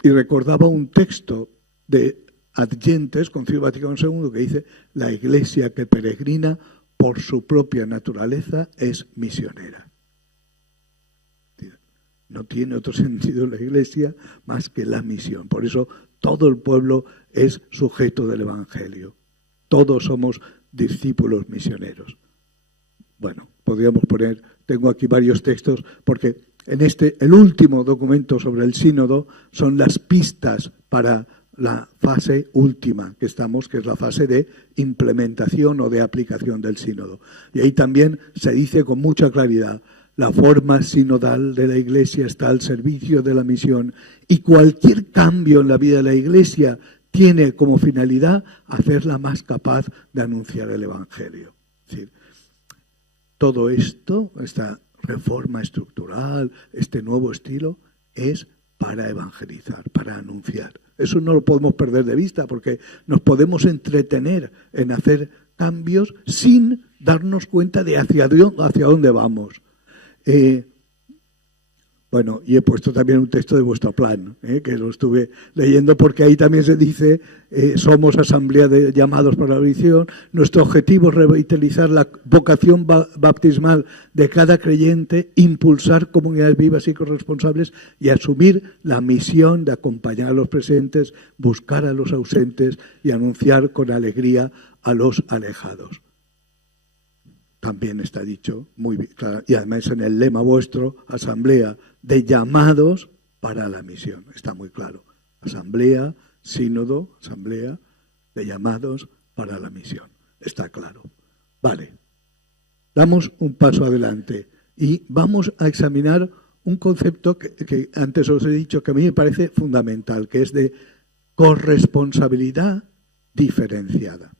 Y recordaba un texto de Adyentes, Concilio Vaticano II, que dice: la Iglesia que peregrina por su propia naturaleza es misionera. No tiene otro sentido la Iglesia más que la misión. Por eso todo el pueblo es sujeto del Evangelio. Todos somos discípulos misioneros. Bueno, podríamos poner, tengo aquí varios textos, porque en el último documento sobre el sínodo son las pistas para la fase última que estamos, que es la fase de implementación o de aplicación del sínodo. Y ahí también se dice con mucha claridad: la forma sinodal de la Iglesia está al servicio de la misión y cualquier cambio en la vida de la Iglesia tiene como finalidad hacerla más capaz de anunciar el Evangelio. Es decir, todo esto, esta reforma estructural, este nuevo estilo, es para evangelizar, para anunciar. Eso no lo podemos perder de vista, porque nos podemos entretener en hacer cambios sin darnos cuenta de hacia dónde vamos. Bueno, y he puesto también un texto de vuestro plan, que lo estuve leyendo, porque ahí también se dice: somos asamblea de llamados para la visión, nuestro objetivo es revitalizar la vocación bautismal de cada creyente, impulsar comunidades vivas y corresponsables y asumir la misión de acompañar a los presentes, buscar a los ausentes y anunciar con alegría a los alejados. También está dicho muy bien, claro, y además en el lema vuestro, asamblea de llamados para la misión. Está muy claro. Asamblea, sínodo, asamblea de llamados para la misión. Está claro. Vale. Damos un paso adelante y vamos a examinar un concepto que antes os he dicho que a mí me parece fundamental, que es de corresponsabilidad diferenciada.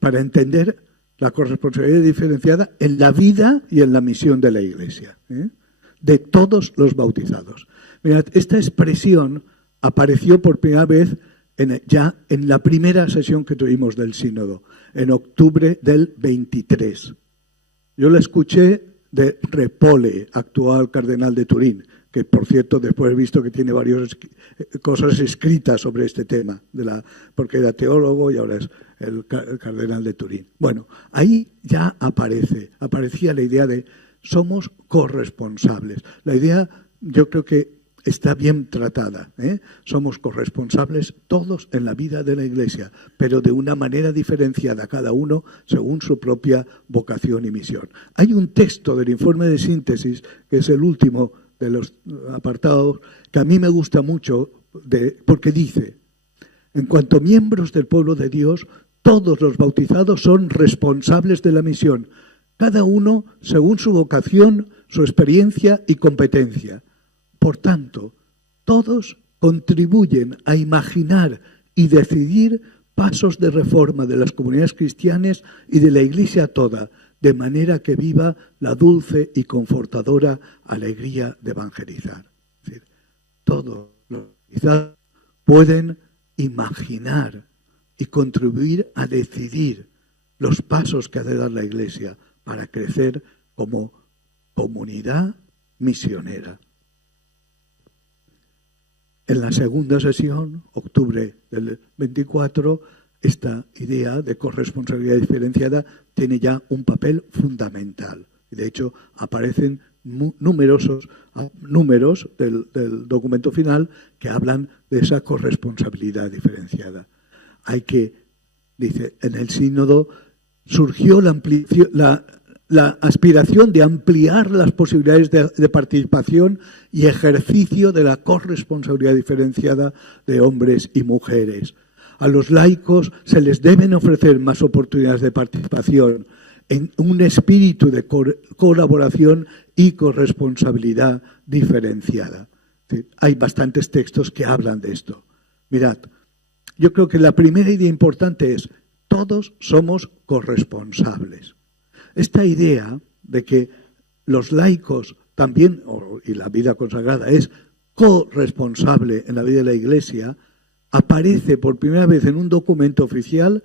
Para entender la corresponsabilidad diferenciada en la vida y en la misión de la Iglesia, de todos los bautizados. Mirad, esta expresión apareció por primera vez ya en la primera sesión que tuvimos del sínodo, en octubre del 23. Yo la escuché de Repole, actual cardenal de Turín, que por cierto después he visto que tiene varias cosas escritas sobre este tema, porque era teólogo y ahora es el cardenal de Turín. Bueno, ahí ya aparecía la idea de somos corresponsables. La idea yo creo que está bien tratada, Somos corresponsables todos en la vida de la Iglesia, pero de una manera diferenciada, cada uno según su propia vocación y misión. Hay un texto del informe de síntesis, que es el último de los apartados, que a mí me gusta mucho, porque dice: en cuanto miembros del pueblo de Dios, todos los bautizados son responsables de la misión, cada uno según su vocación, su experiencia y competencia. Por tanto, todos contribuyen a imaginar y decidir pasos de reforma de las comunidades cristianas y de la Iglesia toda, de manera que viva la dulce y confortadora alegría de evangelizar. Es decir, todos los bautizados pueden imaginar y contribuir a decidir los pasos que ha de dar la Iglesia para crecer como comunidad misionera. En la segunda sesión, octubre del 24, esta idea de corresponsabilidad diferenciada tiene ya un papel fundamental. De hecho, aparecen numerosos números del documento final que hablan de esa corresponsabilidad diferenciada. Dice, en el sínodo surgió la aspiración de ampliar las posibilidades de participación y ejercicio de la corresponsabilidad diferenciada de hombres y mujeres. A los laicos se les deben ofrecer más oportunidades de participación en un espíritu de colaboración y corresponsabilidad diferenciada. Hay bastantes textos que hablan de esto. Mirad, yo creo que la primera idea importante es: todos somos corresponsables. Esta idea de que los laicos también, y la vida consagrada, es corresponsable en la vida de la Iglesia aparece por primera vez en un documento oficial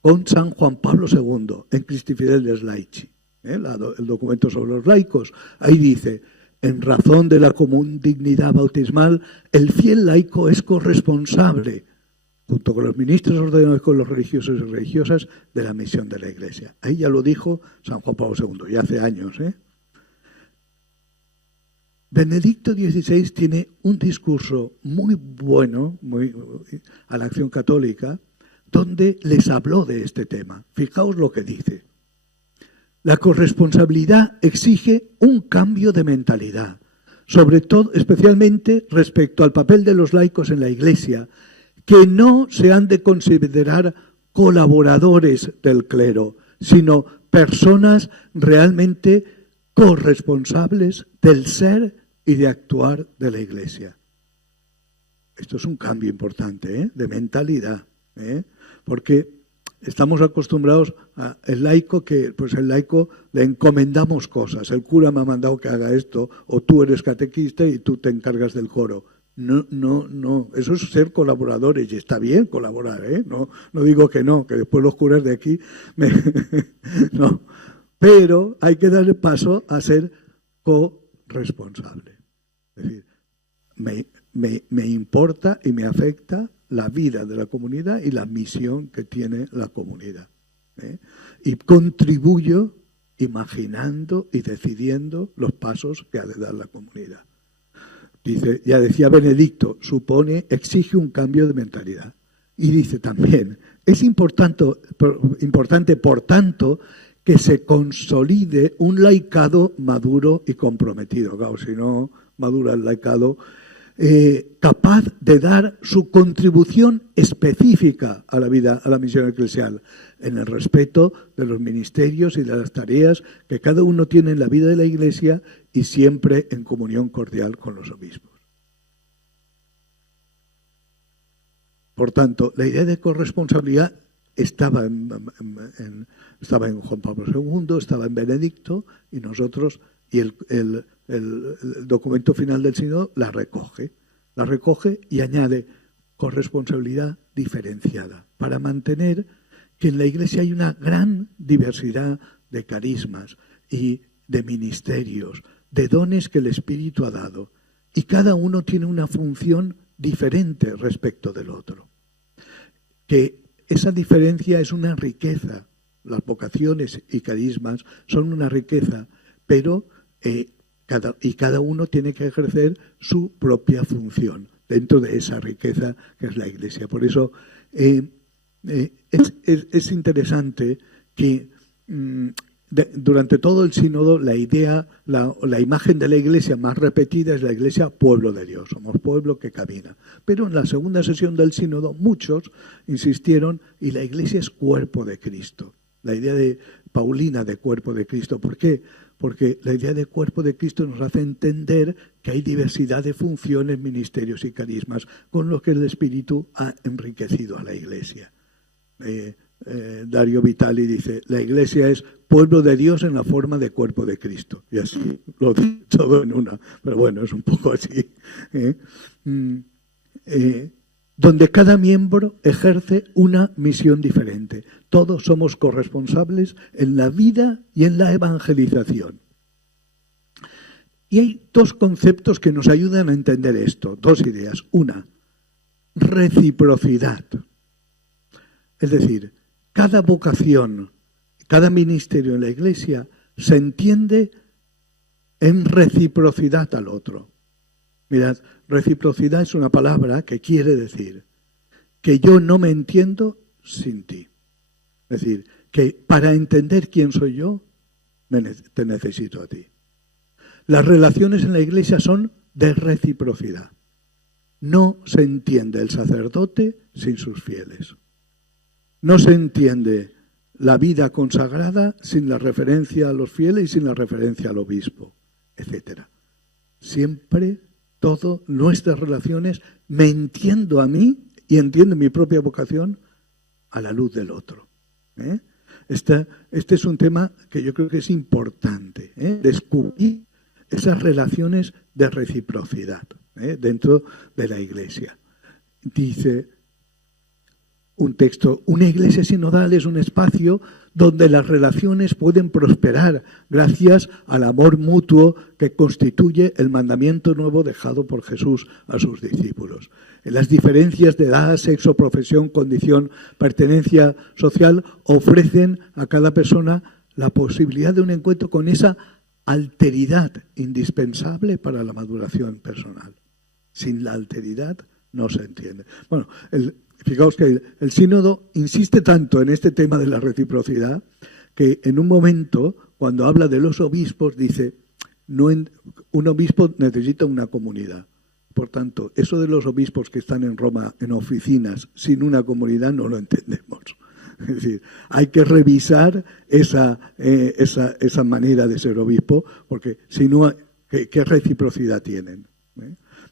con San Juan Pablo II, en Christi Fideles Laici, el documento sobre los laicos. Ahí dice: en razón de la común dignidad bautismal, el fiel laico es corresponsable, junto con los ministros ordenados y con los religiosos y religiosas, de la misión de la Iglesia. Ahí ya lo dijo San Juan Pablo II, ya hace años. Benedicto XVI tiene un discurso muy bueno a la Acción Católica, donde les habló de este tema. Fijaos lo que dice. La corresponsabilidad exige un cambio de mentalidad, sobre todo, especialmente respecto al papel de los laicos en la Iglesia, que no se han de considerar colaboradores del clero, sino personas realmente corresponsables del ser y de actuar de la Iglesia. Esto es un cambio importante, de mentalidad, porque estamos acostumbrados al laico que, pues el laico le encomendamos cosas. El cura me ha mandado que haga esto, o tú eres catequista y tú te encargas del coro. No. Eso es ser colaboradores y está bien colaborar, No digo que no, que después los curas de aquí no. Pero hay que dar el paso a ser corresponsable. Es decir, me importa y me afecta la vida de la comunidad y la misión que tiene la comunidad. Y contribuyo imaginando y decidiendo los pasos que ha de dar la comunidad. Dice, ya decía Benedicto, exige un cambio de mentalidad. Y dice también, es importante, por tanto, que se consolide un laicado maduro y comprometido. Claro, si no madura el laicado, capaz de dar su contribución específica a la vida, a la misión eclesial, en el respeto de los ministerios y de las tareas que cada uno tiene en la vida de la Iglesia y siempre en comunión cordial con los obispos. Por tanto, la idea de corresponsabilidad estaba en Juan Pablo II, estaba en Benedicto, y nosotros, y el documento final del sínodo la recoge y añade corresponsabilidad diferenciada, para mantener que en la Iglesia hay una gran diversidad de carismas y de ministerios, de dones que el Espíritu ha dado, y cada uno tiene una función diferente respecto del otro. Que esa diferencia es una riqueza. Las vocaciones y carismas son una riqueza, pero cada uno tiene que ejercer su propia función dentro de esa riqueza que es la Iglesia. Por eso es interesante que durante todo el sínodo la imagen de la Iglesia más repetida es la Iglesia pueblo de Dios, somos pueblo que camina. Pero en la segunda sesión del sínodo muchos insistieron, y la Iglesia es cuerpo de Cristo. La idea de Paulina de cuerpo de Cristo. ¿Por qué? Porque la idea de cuerpo de Cristo nos hace entender que hay diversidad de funciones, ministerios y carismas con los que el Espíritu ha enriquecido a la Iglesia. Dario Vitali dice, la Iglesia es pueblo de Dios en la forma de cuerpo de Cristo. Y así lo dice todo en una. Pero bueno, es un poco así. Donde cada miembro ejerce una misión diferente. Todos somos corresponsables en la vida y en la evangelización. Y hay dos conceptos que nos ayudan a entender esto, dos ideas. Una, reciprocidad. Es decir, cada vocación, cada ministerio en la Iglesia se entiende en reciprocidad al otro. Mirad, reciprocidad es una palabra que quiere decir que yo no me entiendo sin ti. Es decir, que para entender quién soy yo, te necesito a ti. Las relaciones en la Iglesia son de reciprocidad. No se entiende el sacerdote sin sus fieles. No se entiende la vida consagrada sin la referencia a los fieles y sin la referencia al obispo, etc. Siempre todas nuestras relaciones me entiendo a mí y entiendo mi propia vocación a la luz del otro. Este es un tema que yo creo que es importante, descubrir esas relaciones de reciprocidad. dentro de la Iglesia. Dice un texto, una iglesia sinodal es un espacio donde las relaciones pueden prosperar gracias al amor mutuo que constituye el mandamiento nuevo dejado por Jesús a sus discípulos. Las diferencias de edad, sexo, profesión, condición, pertenencia social ofrecen a cada persona la posibilidad de un encuentro con esa alteridad indispensable para la maduración personal. Sin la alteridad no se entiende. Bueno, fijaos que el sínodo insiste tanto en este tema de la reciprocidad que en un momento, cuando habla de los obispos, dice, un obispo necesita una comunidad. Por tanto, eso de los obispos que están en Roma en oficinas sin una comunidad no lo entendemos. Es decir, hay que revisar esa manera de ser obispo, porque si no, ¿qué reciprocidad tienen?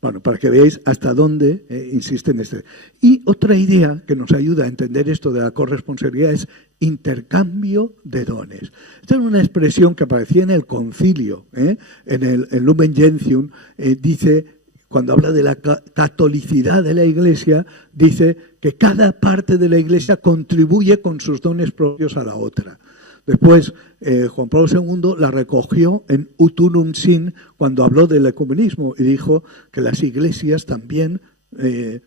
Bueno, para que veáis hasta dónde insisten este. Y otra idea que nos ayuda a entender esto de la corresponsabilidad es intercambio de dones. Esta es una expresión que aparecía en el concilio, en el Lumen Gentium, dice, cuando habla de la catolicidad de la Iglesia, dice que cada parte de la Iglesia contribuye con sus dones propios a la otra. Después, Juan Pablo II la recogió en Ut Unum Sin cuando habló del ecumenismo y dijo que las iglesias también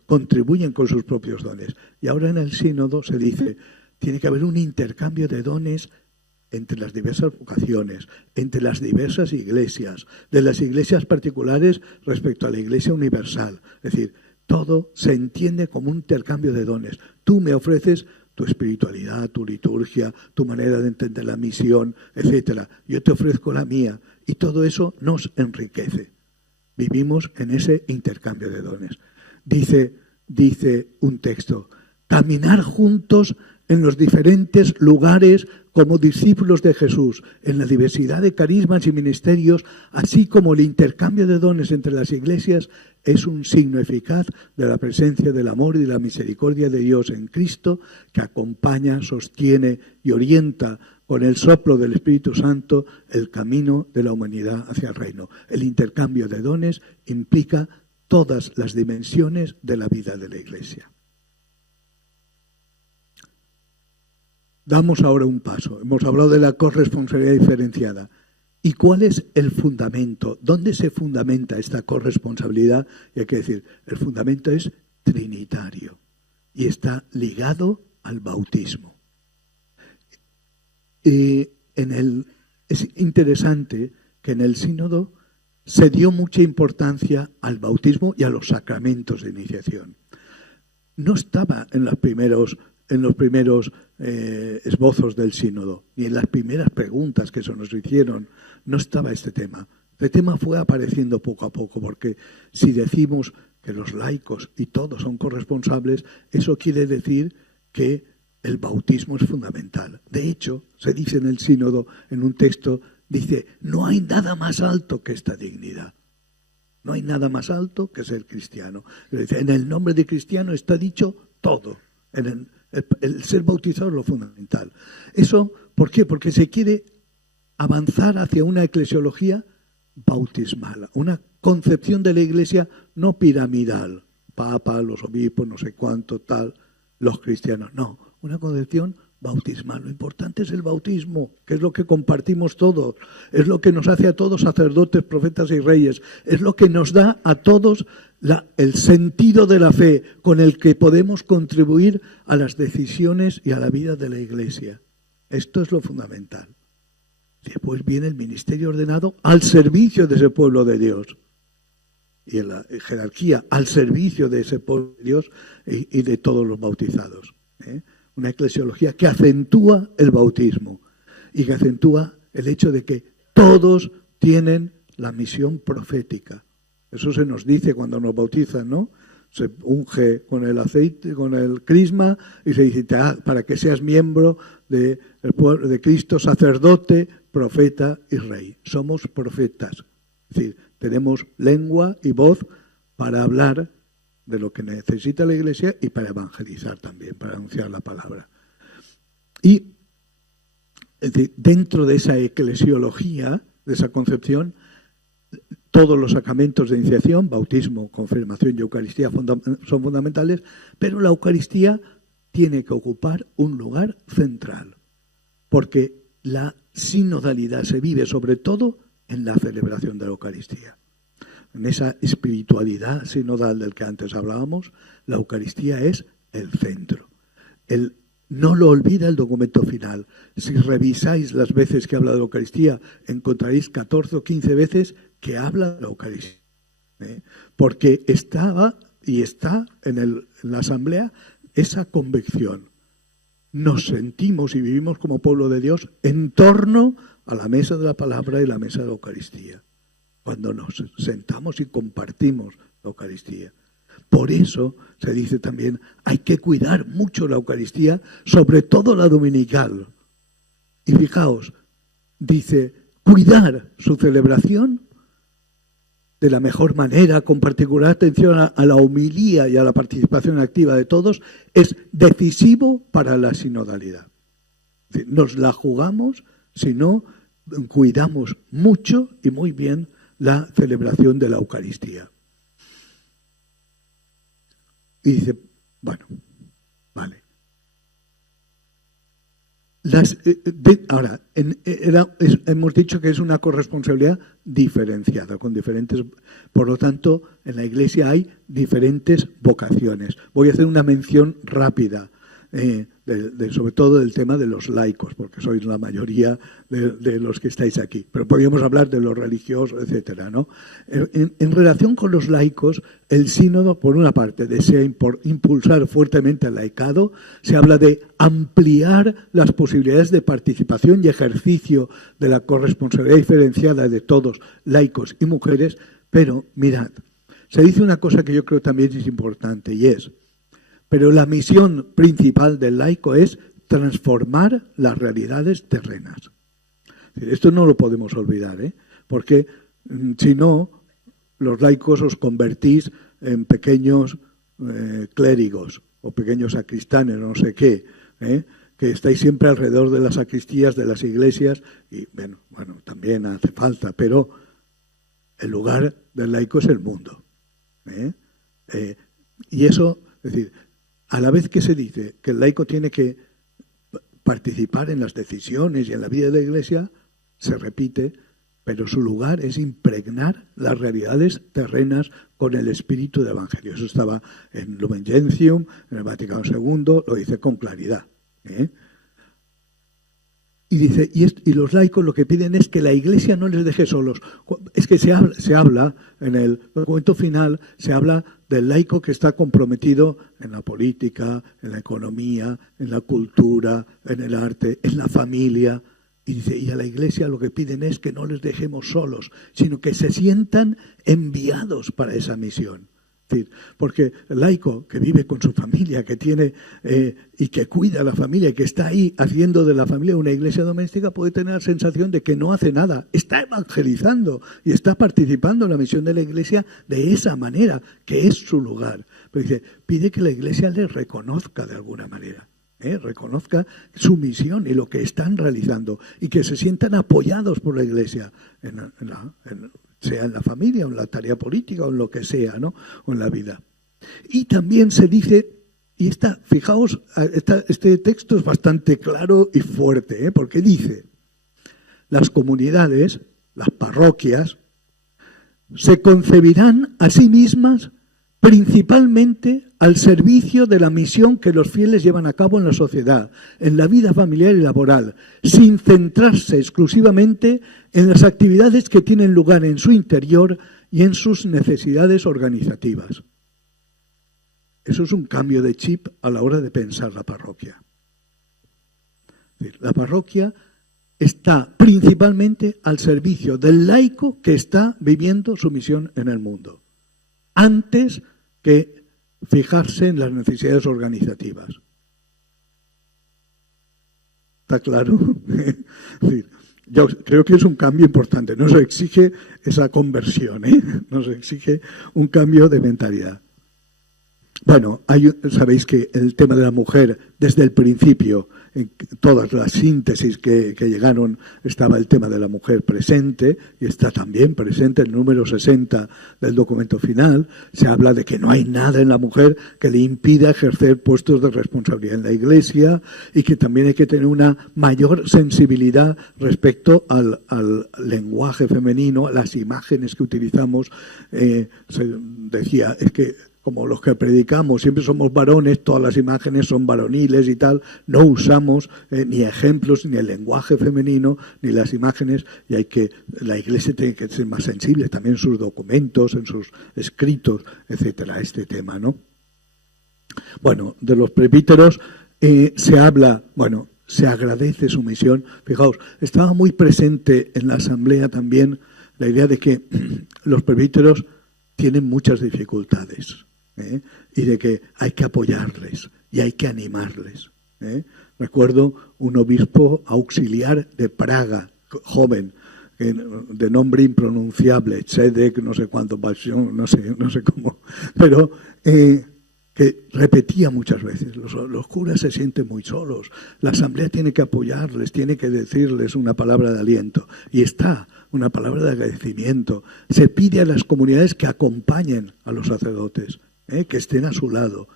contribuyen con sus propios dones. Y ahora en el sínodo se dice, tiene que haber un intercambio de dones entre las diversas vocaciones, entre las diversas iglesias, de las iglesias particulares respecto a la iglesia universal. Es decir, todo se entiende como un intercambio de dones. Tú me ofreces tu espiritualidad, tu liturgia, tu manera de entender la misión, etcétera. Yo te ofrezco la mía y todo eso nos enriquece. Vivimos en ese intercambio de dones. Dice un texto, caminar juntos en los diferentes lugares como discípulos de Jesús, en la diversidad de carismas y ministerios, así como el intercambio de dones entre las iglesias, es un signo eficaz de la presencia del amor y de la misericordia de Dios en Cristo, que acompaña, sostiene y orienta con el soplo del Espíritu Santo el camino de la humanidad hacia el reino. El intercambio de dones implica todas las dimensiones de la vida de la Iglesia. Damos ahora un paso. Hemos hablado de la corresponsabilidad diferenciada. ¿Y cuál es el fundamento? ¿Dónde se fundamenta esta corresponsabilidad? Y hay que decir, el fundamento es trinitario y está ligado al bautismo. Es interesante que en el sínodo se dio mucha importancia al bautismo y a los sacramentos de iniciación. No estaba en los primeros esbozos del sínodo, ni en las primeras preguntas que se nos hicieron, no estaba este tema. Este tema fue apareciendo poco a poco, porque si decimos que los laicos y todos son corresponsables, eso quiere decir que el bautismo es fundamental. De hecho, se dice en el sínodo, en un texto, dice, no hay nada más alto que esta dignidad. No hay nada más alto que ser cristiano. En el nombre de cristiano está dicho todo. El ser bautizado es lo fundamental. ¿Eso por qué? Porque se quiere avanzar hacia una eclesiología bautismal, una concepción de la Iglesia no piramidal, Papa, los obispos, no sé cuánto, tal, los cristianos. No, una concepción bautismal. Lo importante es el bautismo, que es lo que compartimos todos, es lo que nos hace a todos sacerdotes, profetas y reyes, es lo que nos da a todos el sentido de la fe con el que podemos contribuir a las decisiones y a la vida de la Iglesia. Esto es lo fundamental. Después viene el ministerio ordenado al servicio de ese pueblo de Dios. Y en la jerarquía al servicio de ese pueblo de Dios y de todos los bautizados. Una eclesiología que acentúa el bautismo y que acentúa el hecho de que todos tienen la misión profética. Eso se nos dice cuando nos bautizan, ¿no? Se unge con el aceite, con el crisma y se dice, para que seas miembro del pueblo de Cristo, sacerdote, profeta y rey. Somos profetas. Es decir, tenemos lengua y voz para hablar de lo que necesita la Iglesia y para evangelizar también, para anunciar la palabra. Y es decir, dentro de esa eclesiología, de esa concepción, Todos los sacramentos de iniciación, bautismo, confirmación y Eucaristía son fundamentales, pero la Eucaristía tiene que ocupar un lugar central, porque la sinodalidad se vive sobre todo en la celebración de la Eucaristía. En esa espiritualidad sinodal del que antes hablábamos, la Eucaristía es el centro. No lo olvida el documento final. Si revisáis las veces que habla de la Eucaristía, encontraréis 14 o 15 veces que habla de la Eucaristía. Porque estaba y está en la Asamblea esa convicción. Nos sentimos y vivimos como pueblo de Dios en torno a la mesa de la palabra y la mesa de la Eucaristía. Cuando nos sentamos y compartimos la Eucaristía. Por eso se dice también, hay que cuidar mucho la Eucaristía, sobre todo la dominical. Y fijaos, dice, cuidar su celebración de la mejor manera, con particular atención a la homilía y a la participación activa de todos, es decisivo para la sinodalidad. Es decir, nos la jugamos si no cuidamos mucho y muy bien la celebración de la Eucaristía. Y dice, bueno, vale. Ahora, hemos dicho que es una corresponsabilidad diferenciada, con diferentes. Por lo tanto, en la Iglesia hay diferentes vocaciones. Voy a hacer una mención rápida, sobre todo del tema de los laicos, porque sois la mayoría de los que estáis aquí. Pero podríamos hablar de los religiosos, etcétera, ¿no? En relación con los laicos, el sínodo, por una parte, desea impulsar fuertemente el laicado. Se habla de ampliar las posibilidades de participación y ejercicio de la corresponsabilidad diferenciada de todos, laicos y mujeres. Pero, mirad, se dice una cosa que yo creo también es importante, y es: pero la misión principal del laico es transformar las realidades terrenas. Esto no lo podemos olvidar, porque si no, los laicos os convertís en pequeños clérigos o pequeños sacristanes, no sé qué, que estáis siempre alrededor de las sacristías de las iglesias, y bueno, también hace falta, pero el lugar del laico es el mundo. Y eso, es decir, a la vez que se dice que el laico tiene que participar en las decisiones y en la vida de la Iglesia, se repite, pero su lugar es impregnar las realidades terrenas con el espíritu del Evangelio. Eso estaba en Lumen Gentium, en el Vaticano II, lo dice con claridad. Y dice, y los laicos lo que piden es que la Iglesia no les deje solos. Es que se habla en el documento final, se habla del laico que está comprometido en la política, en la economía, en la cultura, en el arte, en la familia. Y dice, y a la Iglesia lo que piden es que no les dejemos solos, sino que se sientan enviados para esa misión. Porque el laico que vive con su familia, que tiene y que cuida a la familia, y que está ahí haciendo de la familia una iglesia doméstica, puede tener la sensación de que no hace nada. Está evangelizando y está participando en la misión de la Iglesia de esa manera, que es su lugar. Pero dice, pide que la Iglesia les reconozca de alguna manera. Reconozca su misión y lo que están realizando, y que se sientan apoyados por la Iglesia sea en la familia o en la tarea política o en lo que sea, ¿no? O en la vida. Y también se dice, y fijaos, este texto es bastante claro y fuerte, porque dice, las comunidades, las parroquias, se concebirán a sí mismas principalmente al servicio de la misión que los fieles llevan a cabo en la sociedad, en la vida familiar y laboral, sin centrarse exclusivamente en las actividades que tienen lugar en su interior y en sus necesidades organizativas. Eso es un cambio de chip a la hora de pensar la parroquia. La parroquia está principalmente al servicio del laico que está viviendo su misión en el mundo, antes que fijarse en las necesidades organizativas. ¿Está claro? Yo creo que es un cambio importante. Nos exige esa conversión, nos exige un cambio de mentalidad. Bueno, sabéis que el tema de la mujer desde el principio en todas las síntesis que llegaron estaba el tema de la mujer presente, y está también presente el número 60 del documento final. Se habla de que no hay nada en la mujer que le impida ejercer puestos de responsabilidad en la Iglesia, y que también hay que tener una mayor sensibilidad respecto al lenguaje femenino, a las imágenes que utilizamos. Se decía, es que como los que predicamos siempre somos varones, todas las imágenes son varoniles y tal, no usamos ni ejemplos, ni el lenguaje femenino, ni las imágenes, y la Iglesia tiene que ser más sensible también en sus documentos, en sus escritos, etcétera, a este tema, ¿no? Bueno, de los presbíteros se habla, bueno, se agradece su misión. Fijaos, estaba muy presente en la asamblea también la idea de que los presbíteros tienen muchas dificultades, y de que hay que apoyarles y hay que animarles. Recuerdo un obispo auxiliar de Praga, joven, de nombre impronunciable, Tzedek, no sé cuánto, no sé cómo, pero que repetía muchas veces, los curas se sienten muy solos, la asamblea tiene que apoyarles, tiene que decirles una palabra de aliento, y está una palabra de agradecimiento. Se pide a las comunidades que acompañen a los sacerdotes, que estén a su lado,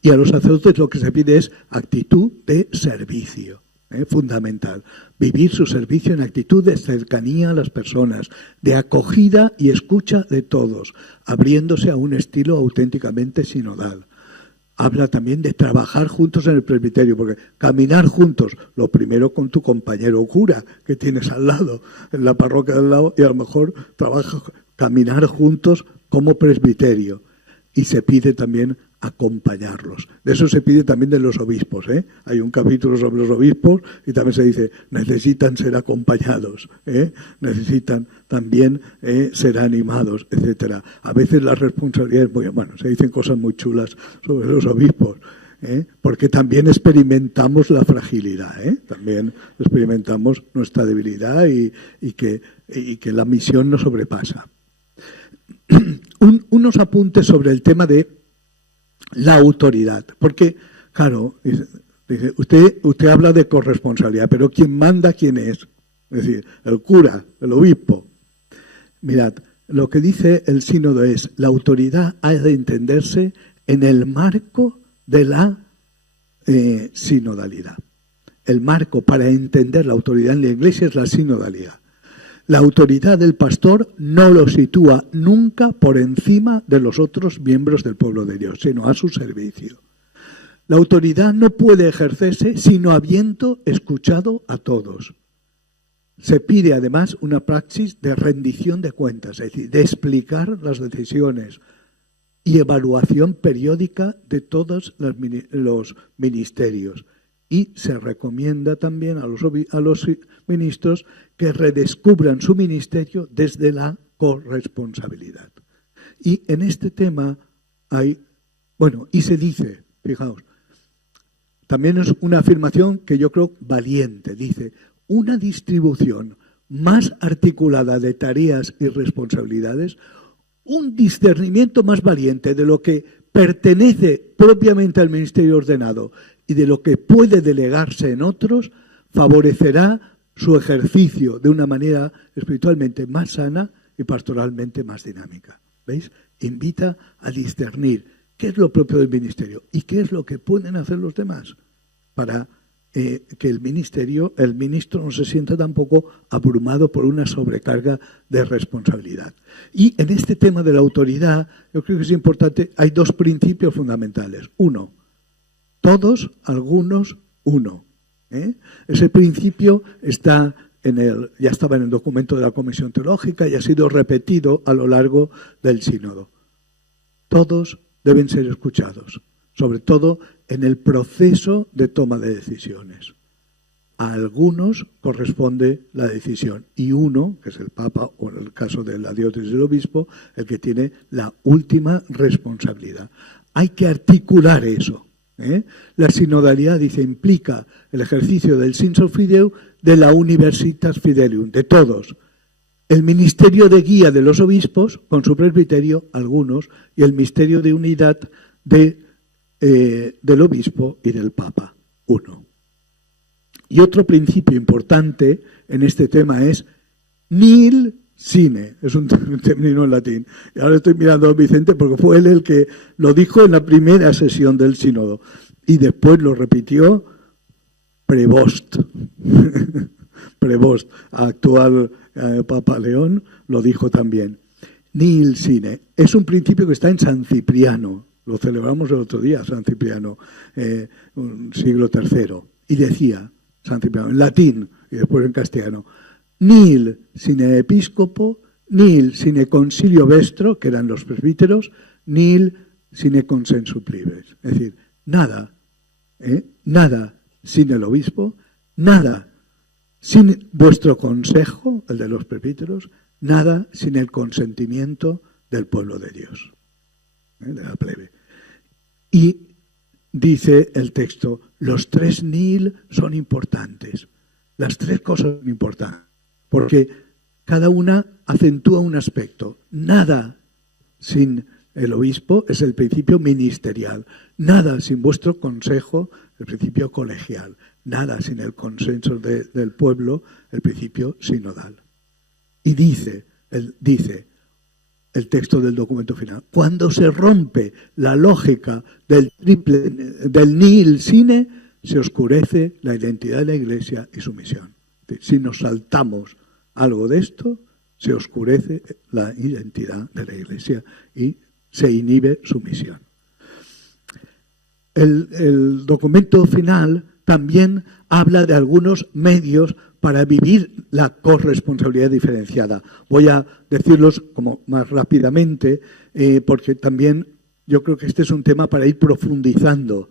y a los sacerdotes lo que se pide es actitud de servicio, fundamental, vivir su servicio en actitud de cercanía a las personas, de acogida y escucha de todos, abriéndose a un estilo auténticamente sinodal. Habla también de trabajar juntos en el presbiterio, porque caminar juntos, lo primero con tu compañero cura que tienes al lado, en la parroquia del lado, y a lo mejor caminar juntos como presbiterio. Y se pide también acompañarlos. De eso se pide también de los obispos. Hay un capítulo sobre los obispos y también se dice, necesitan ser acompañados, necesitan también ser animados, etcétera. A veces las responsabilidades, bueno, se dicen cosas muy chulas sobre los obispos, porque también experimentamos la fragilidad, también experimentamos nuestra debilidad y que la misión nos sobrepasa. Unos apuntes sobre el tema de la autoridad, porque, claro, dice, usted habla de corresponsabilidad, pero ¿quién manda quién es? Es decir, el cura, el obispo. Mirad, lo que dice el sínodo es, la autoridad ha de entenderse en el marco de la sinodalidad. El marco para entender la autoridad en la Iglesia es la sinodalidad. La autoridad del pastor no lo sitúa nunca por encima de los otros miembros del pueblo de Dios, sino a su servicio. La autoridad no puede ejercerse sino habiendo escuchado a todos. Se pide además una praxis de rendición de cuentas, es decir, de explicar las decisiones y evaluación periódica de todos los ministerios. Y se recomienda también a los ministros que redescubran su ministerio desde la corresponsabilidad. Y en este tema y se dice, fijaos, también es una afirmación que yo creo valiente, dice, una distribución más articulada de tareas y responsabilidades, un discernimiento más valiente de lo que pertenece propiamente al ministerio ordenado y de lo que puede delegarse en otros, favorecerá su ejercicio de una manera espiritualmente más sana y pastoralmente más dinámica. ¿Veis? Invita a discernir qué es lo propio del ministerio y qué es lo que pueden hacer los demás para que el ministro no se sienta tampoco abrumado por una sobrecarga de responsabilidad. Y en este tema de la autoridad, yo creo que es importante, hay dos principios fundamentales. Uno, todos, algunos, uno. Ese principio ya estaba en el documento de la Comisión Teológica y ha sido repetido a lo largo del sínodo. Todos deben ser escuchados, sobre todo en el proceso de toma de decisiones. A algunos corresponde la decisión y uno, que es el Papa o en el caso de la diócesis del obispo, el que tiene la última responsabilidad. Hay que articular eso. La sinodalidad, dice, implica el ejercicio del Sinsor Fidei, de la Universitas Fidelium, de todos. El ministerio de guía de los obispos, con su presbiterio, algunos, y el misterio de unidad del obispo y del Papa, uno. Y otro principio importante en este tema es nihil sine, es un término en latín. Y ahora estoy mirando a Vicente porque fue él el que lo dijo en la primera sesión del sínodo y después lo repitió Prevost. Prevost, actual Papa León, lo dijo también. Nihil sine es un principio que está en San Cipriano, lo celebramos el otro día, San Cipriano, siglo III, y decía, San Cipriano, en latín y después en castellano, nihil sine episcopo, nihil sine concilio vestro, que eran los presbíteros, nihil sine consensu plebes. Es decir, nada, nada sin el obispo, nada sin vuestro consejo, el de los presbíteros, nada sin el consentimiento del pueblo de Dios, de la plebe. Y dice el texto, los tres nihil son importantes. Las tres cosas son importantes, porque cada una acentúa un aspecto. Nada sin el obispo es el principio ministerial. Nada sin vuestro consejo, el principio colegial. Nada sin el consenso del pueblo, el principio sinodal. Y dice el texto del documento final, cuando se rompe la lógica del nihil sine, se oscurece la identidad de la Iglesia y su misión. Si nos saltamos algo de esto, se oscurece la identidad de la Iglesia y se inhibe su misión. El documento final también habla de algunos medios para vivir la corresponsabilidad diferenciada. Voy a decirlos como más rápidamente, porque también yo creo que este es un tema para ir profundizando.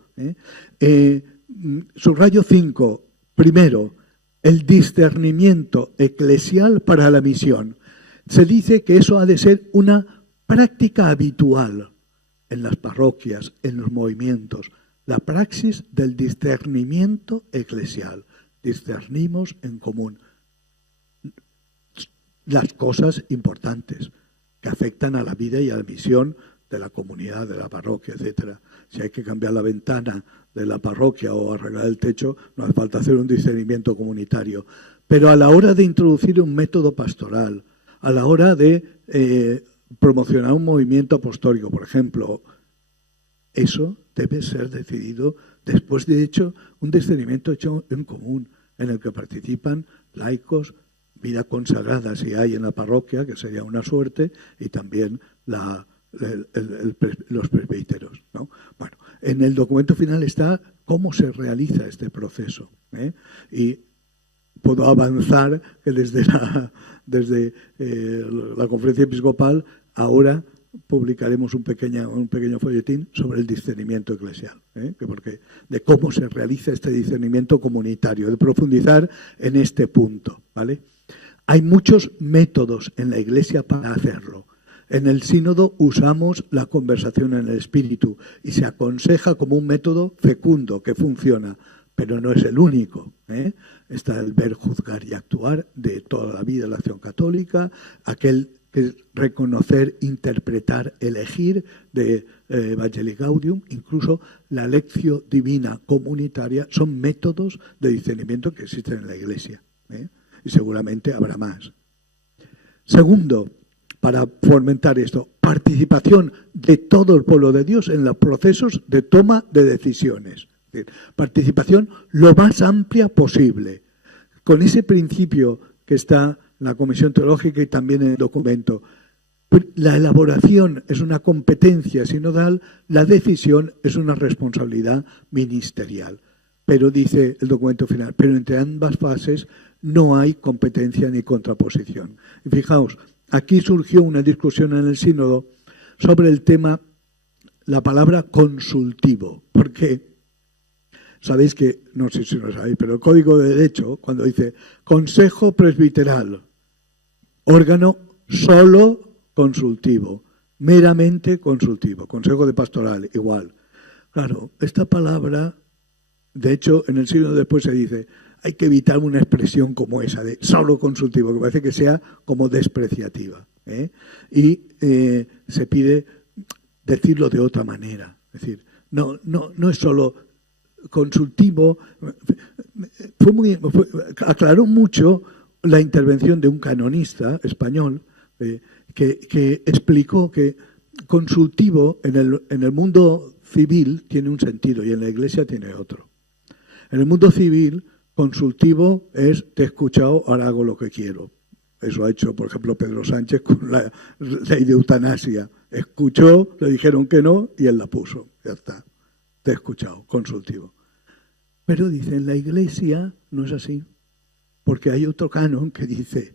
Subrayo 5. Primero, el discernimiento eclesial para la misión. Se dice que eso ha de ser una práctica habitual en las parroquias, en los movimientos. La praxis del discernimiento eclesial. Discernimos en común las cosas importantes que afectan a la vida y a la misión de la comunidad, de la parroquia, etc. Si hay que cambiar la ventana de la parroquia o arreglar el techo, no hace falta hacer un discernimiento comunitario. Pero a la hora de introducir un método pastoral, a la hora de promocionar un movimiento apostólico, por ejemplo, eso debe ser decidido después de hecho un discernimiento hecho en común, en el que participan laicos, vida consagrada si hay en la parroquia, que sería una suerte, y también los presbíteros, ¿no? Bueno, en el documento final está cómo se realiza este proceso, y puedo avanzar que desde la conferencia episcopal ahora publicaremos un pequeño folletín sobre el discernimiento eclesial, de cómo se realiza este discernimiento comunitario, de profundizar en este punto, ¿vale? Hay muchos métodos en la Iglesia para hacerlo. En el sínodo usamos la conversación en el espíritu y se aconseja como un método fecundo que funciona, pero no es el único. Está el ver, juzgar y actuar de toda la vida de la acción católica, aquel que reconocer, interpretar, elegir de Evangelii Gaudium, incluso la lectio divina comunitaria, son métodos de discernimiento que existen en la Iglesia. Y seguramente habrá más. Segundo, para fomentar esto, participación de todo el pueblo de Dios en los procesos de toma de decisiones. Es decir, participación lo más amplia posible. Con ese principio que está en la Comisión Teológica y también en el documento. La elaboración es una competencia sinodal, la decisión es una responsabilidad ministerial. Pero dice el documento final, pero entre ambas fases no hay competencia ni contraposición. Y fijaos, aquí surgió una discusión en el sínodo sobre el tema, la palabra consultivo, porque sabéis que, no sé si lo sabéis, pero el Código de Derecho, cuando dice Consejo Presbiteral, órgano solo consultivo, meramente consultivo, Consejo de Pastoral, igual. Claro, esta palabra, de hecho, en el siglo después se dice, hay que evitar una expresión como esa, de solo consultivo, que parece que sea como despreciativa. Y se pide decirlo de otra manera. Es decir, no es solo consultivo, aclaró mucho la intervención de un canonista español que explicó que consultivo en el mundo civil tiene un sentido y en la Iglesia tiene otro. En el mundo civil, consultivo es te he escuchado, ahora hago lo que quiero. Eso ha hecho, por ejemplo, Pedro Sánchez con la ley de eutanasia. Escuchó, le dijeron que no y él la puso. Ya está. Te he escuchado, consultivo. Pero dice, en la Iglesia no es así. Porque hay otro canon que dice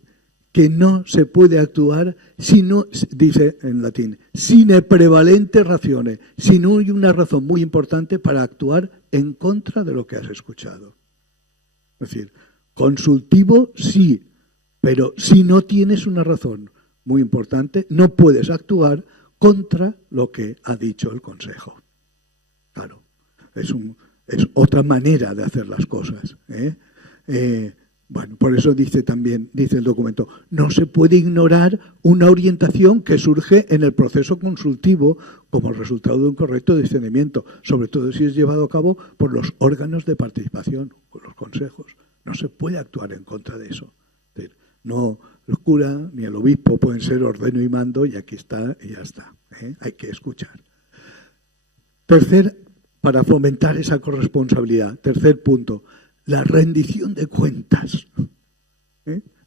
que no se puede actuar si no, dice en latín, sine prevalente ratione, si no hay una razón muy importante para actuar en contra de lo que has escuchado. Es decir, consultivo sí, pero si no tienes una razón muy importante, no puedes actuar contra lo que ha dicho el Consejo. Claro, es otra manera de hacer las cosas. Bueno, por eso dice el documento, no se puede ignorar una orientación que surge en el proceso consultivo como resultado de un correcto discernimiento, sobre todo si es llevado a cabo por los órganos de participación, por los consejos. No se puede actuar en contra de eso. Es decir, no el cura ni el obispo pueden ser ordeno y mando y aquí está y ya está. Hay que escuchar. Para fomentar esa corresponsabilidad, tercer punto, la rendición de cuentas.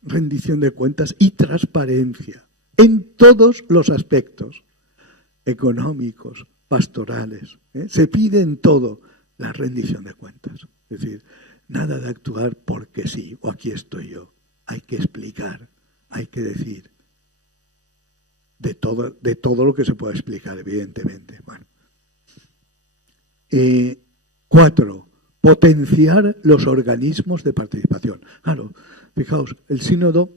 Rendición de cuentas y transparencia en todos los aspectos económicos, pastorales. Se pide en todo la rendición de cuentas. Es decir, nada de actuar porque sí o aquí estoy yo. Hay que explicar, hay que decir de todo lo que se pueda explicar, evidentemente. Bueno. 4. Potenciar los organismos de participación. Claro, fijaos, el sínodo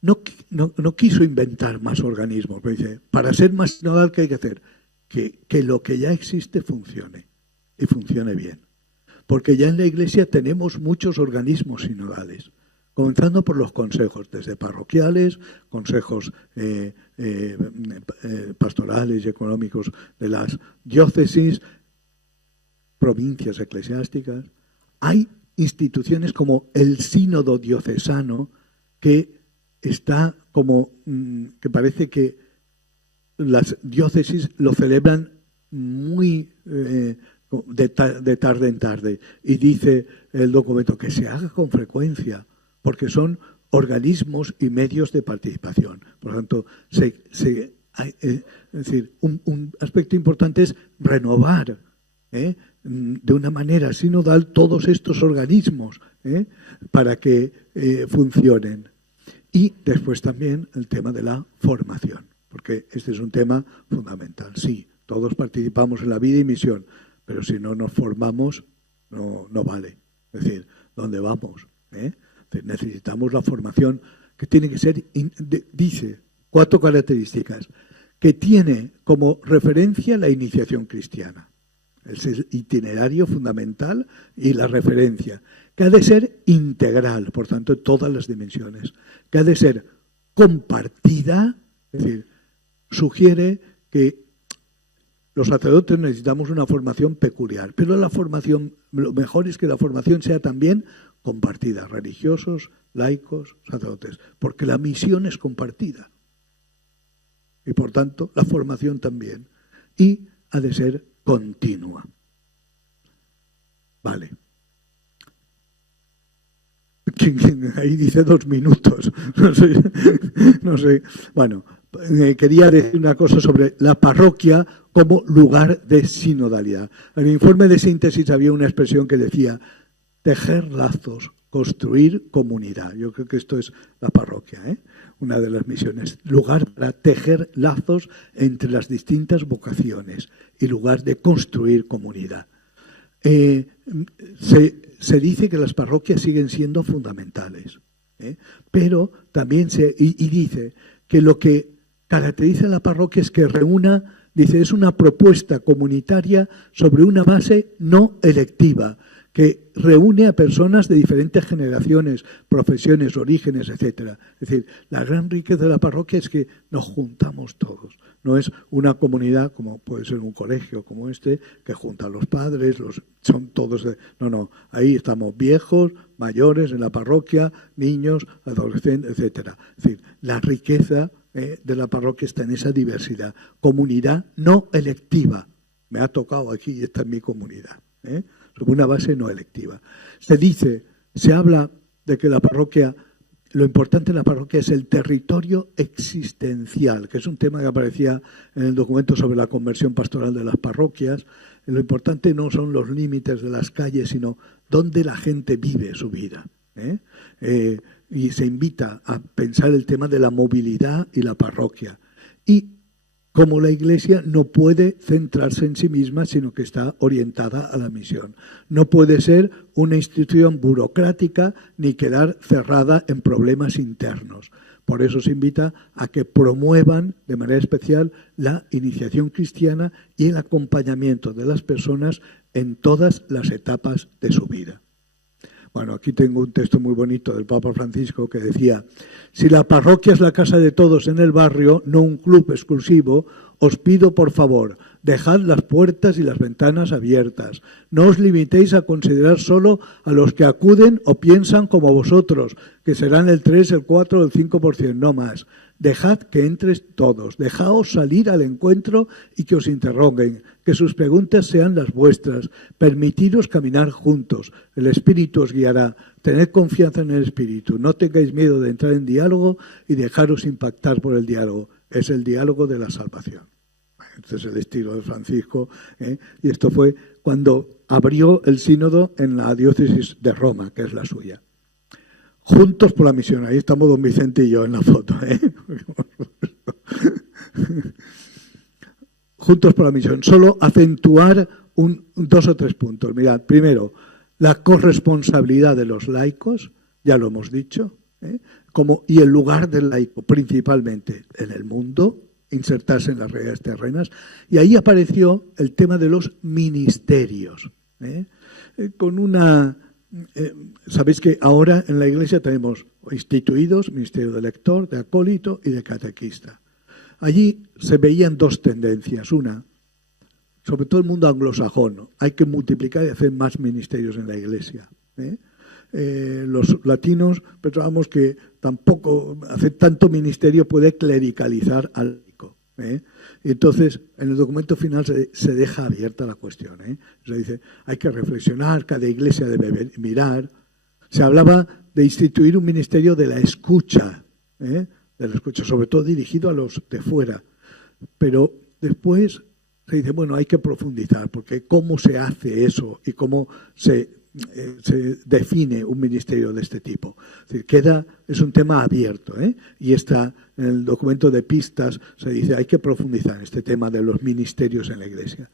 no quiso inventar más organismos, pero dice, para ser más sinodal, ¿qué hay que hacer? Que lo que ya existe funcione, y funcione bien. Porque ya en la Iglesia tenemos muchos organismos sinodales, comenzando por los consejos, desde parroquiales, consejos pastorales y económicos de las diócesis, provincias eclesiásticas. Hay instituciones como el sínodo diocesano que está como que parece que las diócesis lo celebran muy de tarde en tarde y dice el documento que se haga con frecuencia porque son organismos y medios de participación. Por lo tanto, es decir, un aspecto importante es renovar de una manera sinodal todos estos organismos para que funcionen. Y después también el tema de la formación, porque este es un tema fundamental. Sí, todos participamos en la vida y misión, pero si no nos formamos no vale. Es decir, ¿dónde vamos? Necesitamos la formación que tiene que ser, dice, 4 características, que tiene como referencia la iniciación cristiana. Es el itinerario fundamental y la referencia, que ha de ser integral, por tanto, en todas las dimensiones, que ha de ser compartida, es decir, sugiere que los sacerdotes necesitamos una formación peculiar, pero la formación, lo mejor es que la formación sea también compartida, religiosos, laicos, sacerdotes, porque la misión es compartida y, por tanto, la formación también, y ha de ser continua. Vale. Ahí dice 2 minutos. No sé. Bueno, quería decir una cosa sobre la parroquia como lugar de sinodalidad. En el informe de síntesis había una expresión que decía tejer lazos, construir comunidad. Yo creo que esto es la parroquia, una de las misiones. Lugar para tejer lazos entre las distintas vocaciones y lugar de construir comunidad. Se dice que las parroquias siguen siendo fundamentales, pero también dice que lo que caracteriza a la parroquia es que reúna, dice, es una propuesta comunitaria sobre una base no electiva, que reúne a personas de diferentes generaciones, profesiones, orígenes, etcétera. Es decir, la gran riqueza de la parroquia es que nos juntamos todos. No es una comunidad como puede ser un colegio como este, que junta a los padres, son todos... No, ahí estamos viejos, mayores en la parroquia, niños, adolescentes, etcétera. Es decir, la riqueza de la parroquia está en esa diversidad. Comunidad no electiva. Me ha tocado aquí y esta es mi comunidad. Sobre una base no electiva. Se habla de que la parroquia, lo importante en la parroquia es el territorio existencial, que es un tema que aparecía en el documento sobre la conversión pastoral de las parroquias. Lo importante no son los límites de las calles, sino dónde la gente vive su vida. Y se invita a pensar el tema de la movilidad y la parroquia. Y como la Iglesia no puede centrarse en sí misma, sino que está orientada a la misión. No puede ser una institución burocrática ni quedar cerrada en problemas internos. Por eso se invita a que promuevan de manera especial la iniciación cristiana y el acompañamiento de las personas en todas las etapas de su vida. Bueno, aquí tengo un texto muy bonito del Papa Francisco que decía: si la parroquia es la casa de todos en el barrio, no un club exclusivo, os pido por favor, dejad las puertas y las ventanas abiertas. No os limitéis a considerar solo a los que acuden o piensan como vosotros, que serán el 3, el 4 o el 5%, no más. Dejad que entres todos, dejaos salir al encuentro y que os interroguen, que sus preguntas sean las vuestras, permitiros caminar juntos, el Espíritu os guiará, tened confianza en el Espíritu, no tengáis miedo de entrar en diálogo y dejaros impactar por el diálogo, es el diálogo de la salvación. Este es el estilo de Francisco, y esto fue cuando abrió el sínodo en la diócesis de Roma, que es la suya. Juntos por la misión. Ahí estamos don Vicente y yo en la foto. Juntos por la misión. Solo acentuar 2 o 3 puntos. Mirad, primero, la corresponsabilidad de los laicos, ya lo hemos dicho, y el lugar del laico, principalmente en el mundo, insertarse en las realidades terrenas. Y ahí apareció el tema de los ministerios. Con una... sabéis que ahora en la Iglesia tenemos instituidos ministerio de lector, de acólito y de catequista. Allí se veían 2 tendencias. Una, sobre todo el mundo anglosajón, hay que multiplicar y hacer más ministerios en la Iglesia. Los latinos pensábamos que tampoco hacer tanto ministerio puede clericalizar al laico. Entonces, en el documento final se deja abierta la cuestión. Se dice, hay que reflexionar, cada iglesia debe mirar. Se hablaba de instituir un ministerio de la escucha, sobre todo dirigido a los de fuera. Pero después se dice, bueno, hay que profundizar, porque cómo se hace eso y cómo se define un ministerio de este tipo. Es decir, es un tema abierto, y está en el documento de pistas, se dice hay que profundizar en este tema de los ministerios en la Iglesia.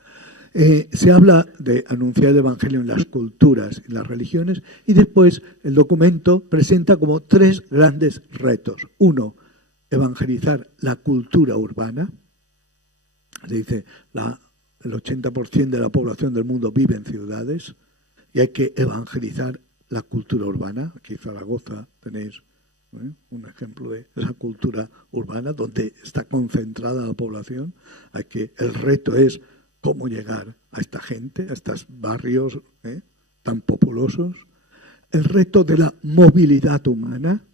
Se habla de anunciar el Evangelio en las culturas y las religiones, y después el documento presenta como 3 grandes retos. 1, evangelizar la cultura urbana. Se dice, el 80% de la población del mundo vive en ciudades, y hay que evangelizar la cultura urbana. Aquí en Zaragoza tenéis un ejemplo de esa cultura urbana donde está concentrada la población. El reto es cómo llegar a esta gente, a estos barrios tan populosos. El reto de la movilidad humana,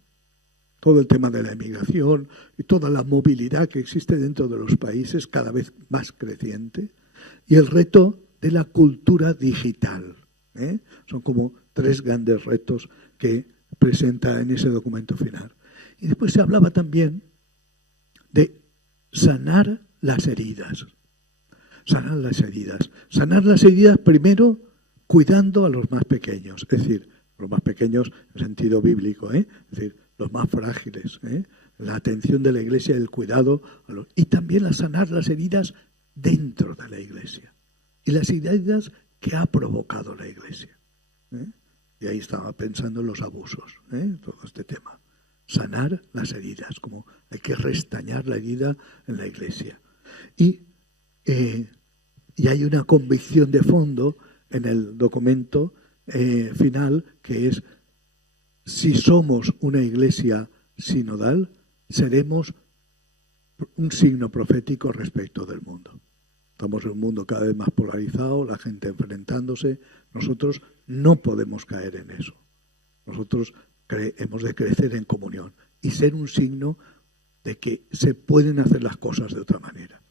todo el tema de la emigración y toda la movilidad que existe dentro de los países, cada vez más creciente. Y el reto de la cultura digital. Son como 3 grandes retos que presenta en ese documento final. Y después se hablaba también de sanar las heridas. Sanar las heridas. Sanar las heridas primero cuidando a los más pequeños. Es decir, los más pequeños en sentido bíblico, es decir, los más frágiles. La atención de la Iglesia, el cuidado. Y también sanar las heridas dentro de la Iglesia. Y las heridas que ha provocado la Iglesia. Y ahí estaba pensando en los abusos, todo este tema. Sanar las heridas, como hay que restañar la herida en la Iglesia. Y hay una convicción de fondo en el documento final, que es: si somos una iglesia sinodal, seremos un signo profético respecto del mundo. Estamos en un mundo cada vez más polarizado, la gente enfrentándose. Nosotros no podemos caer en eso. Nosotros hemos de crecer en comunión y ser un signo de que se pueden hacer las cosas de otra manera,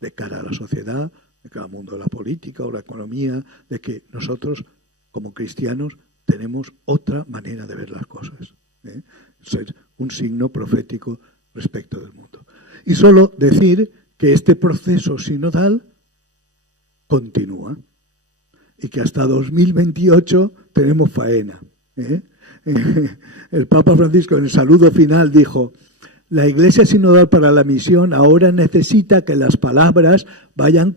de cara a la sociedad, de cara al mundo de la política o la economía, de que nosotros, como cristianos, tenemos otra manera de ver las cosas. Ser un signo profético respecto del mundo. Y solo decir que este proceso sinodal continúa y que hasta 2028 tenemos faena. El Papa Francisco, en el saludo final, dijo: la Iglesia sinodal para la misión ahora necesita que las palabras vayan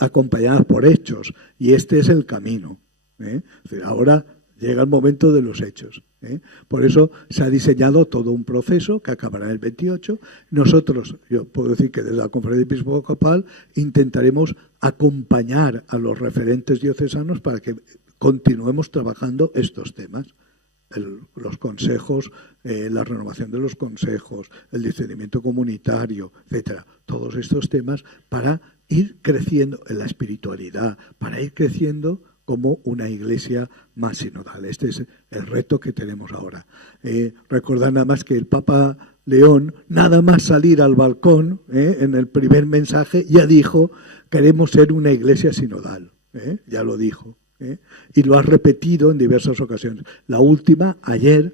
acompañadas por hechos, y este es el camino. Es decir, ahora llega el momento de los hechos. Por eso se ha diseñado todo un proceso que acabará en el 28. Nosotros, yo puedo decir que desde la Conferencia Episcopal intentaremos acompañar a los referentes diocesanos para que continuemos trabajando estos temas. Los consejos, la renovación de los consejos, el discernimiento comunitario, etcétera. Todos estos temas para ir creciendo en la espiritualidad, para ir creciendo como una iglesia más sinodal. Este es el reto que tenemos ahora. Recordar nada más que el Papa León, nada más salir al balcón, en el primer mensaje, ya dijo: queremos ser una iglesia sinodal. Ya lo dijo. Y lo ha repetido en diversas ocasiones. La última, ayer,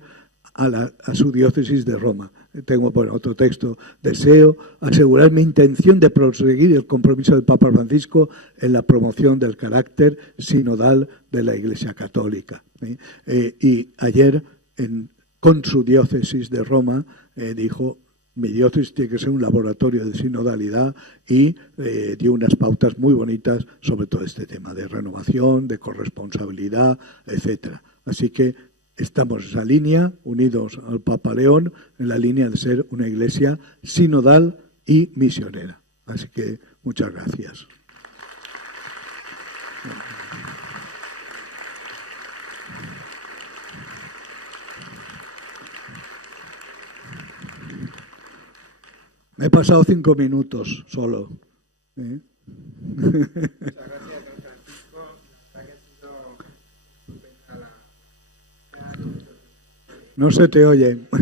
a su diócesis de Roma. Tengo otro texto: deseo asegurar mi intención de proseguir el compromiso del Papa Francisco en la promoción del carácter sinodal de la Iglesia Católica. Y ayer, con su diócesis de Roma, dijo: mi diócesis tiene que ser un laboratorio de sinodalidad, y dio unas pautas muy bonitas sobre todo este tema de renovación, de corresponsabilidad, etcétera. Así que estamos en esa línea, unidos al Papa León, en la línea de ser una iglesia sinodal y misionera. Así que muchas gracias. Me he pasado 5 minutos solo. Muchas gracias, don Francisco. No se te oye. Yo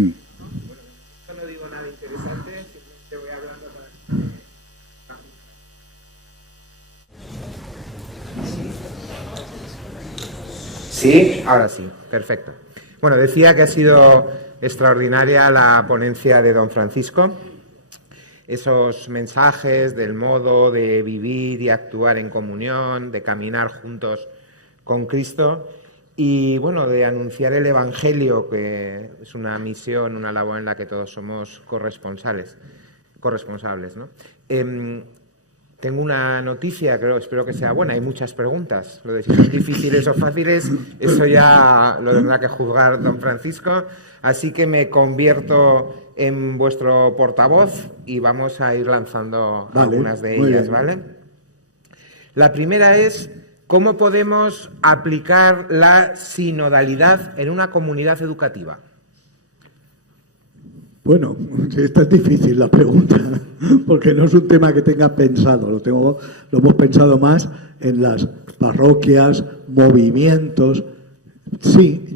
no digo nada interesante, simplemente voy hablando para... ¿Sí? Ahora sí, perfecto. Bueno, decía que ha sido extraordinaria la ponencia de don Francisco. Esos mensajes del modo de vivir y actuar en comunión, de caminar juntos con Cristo y, bueno, de anunciar el Evangelio, que es una misión, una labor en la que todos somos corresponsables, ¿no? Tengo una noticia, espero que sea buena. Hay muchas preguntas. Lo de si son difíciles o fáciles, eso ya lo tendrá que juzgar don Francisco. Así que me convierto en vuestro portavoz y vamos a ir lanzando algunas de ellas, ¿vale? La primera es: ¿cómo podemos aplicar la sinodalidad en una comunidad educativa? Bueno, esta es difícil la pregunta, porque no es un tema que tenga pensado, lo hemos pensado más en las parroquias, movimientos. Sí,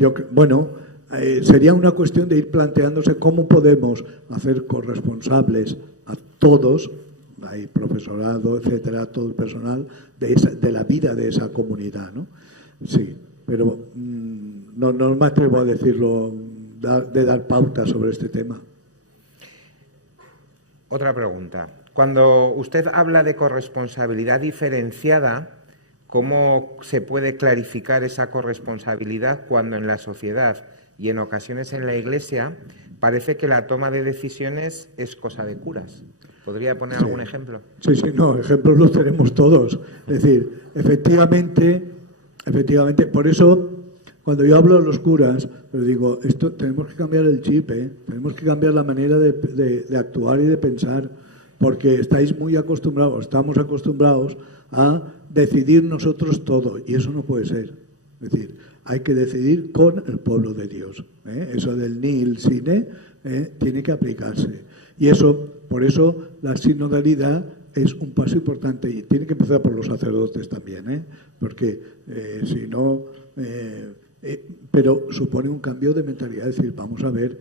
sería una cuestión de ir planteándose cómo podemos hacer corresponsables a todos, hay profesorado, etcétera, todo el personal de la vida de esa comunidad, ¿no? Sí, pero no me atrevo a decirlo, de dar pautas sobre este tema. Otra pregunta. Cuando usted habla de corresponsabilidad diferenciada, ¿cómo se puede clarificar esa corresponsabilidad cuando en la sociedad y en ocasiones en la Iglesia parece que la toma de decisiones es cosa de curas? ¿Podría poner algún ejemplo? Sí, no, ejemplos los tenemos todos. Es decir, efectivamente, por eso cuando yo hablo de los curas, les digo, tenemos que cambiar el chip, tenemos que cambiar la manera de actuar y de pensar. porque estáis muy acostumbrados, estamos acostumbrados a decidir nosotros todo, y eso no puede ser. Es decir, hay que decidir con el pueblo de Dios. Eso del nihil sine tiene que aplicarse. Y por eso la sinodalidad es un paso importante, y tiene que empezar por los sacerdotes también, porque si no... pero supone un cambio de mentalidad, es decir, vamos a ver,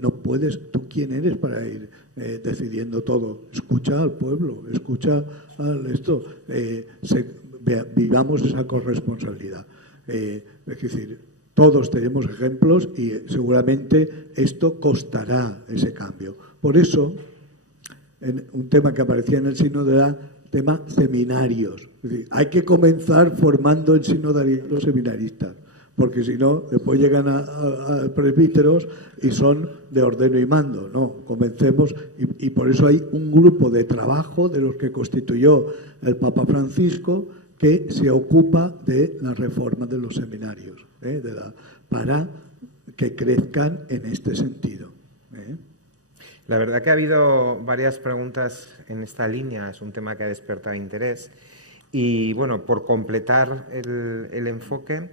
no puedes, ¿tú quién eres para ir decidiendo todo? Escucha al pueblo, escucha a esto, vivamos esa corresponsabilidad. Es decir, todos tenemos ejemplos y seguramente esto costará ese cambio. Por eso, un tema que aparecía en el sínodo era tema seminarios. Es decir, hay que comenzar formando en sinodalidad los seminaristas, porque si no, después llegan a presbíteros y son de ordeno y mando. No, comencemos, y por eso hay un grupo de trabajo de los que constituyó el Papa Francisco que se ocupa de la reforma de los seminarios, para que crezcan en este sentido. La verdad que ha habido varias preguntas en esta línea, es un tema que ha despertado interés. Y bueno, por completar el enfoque,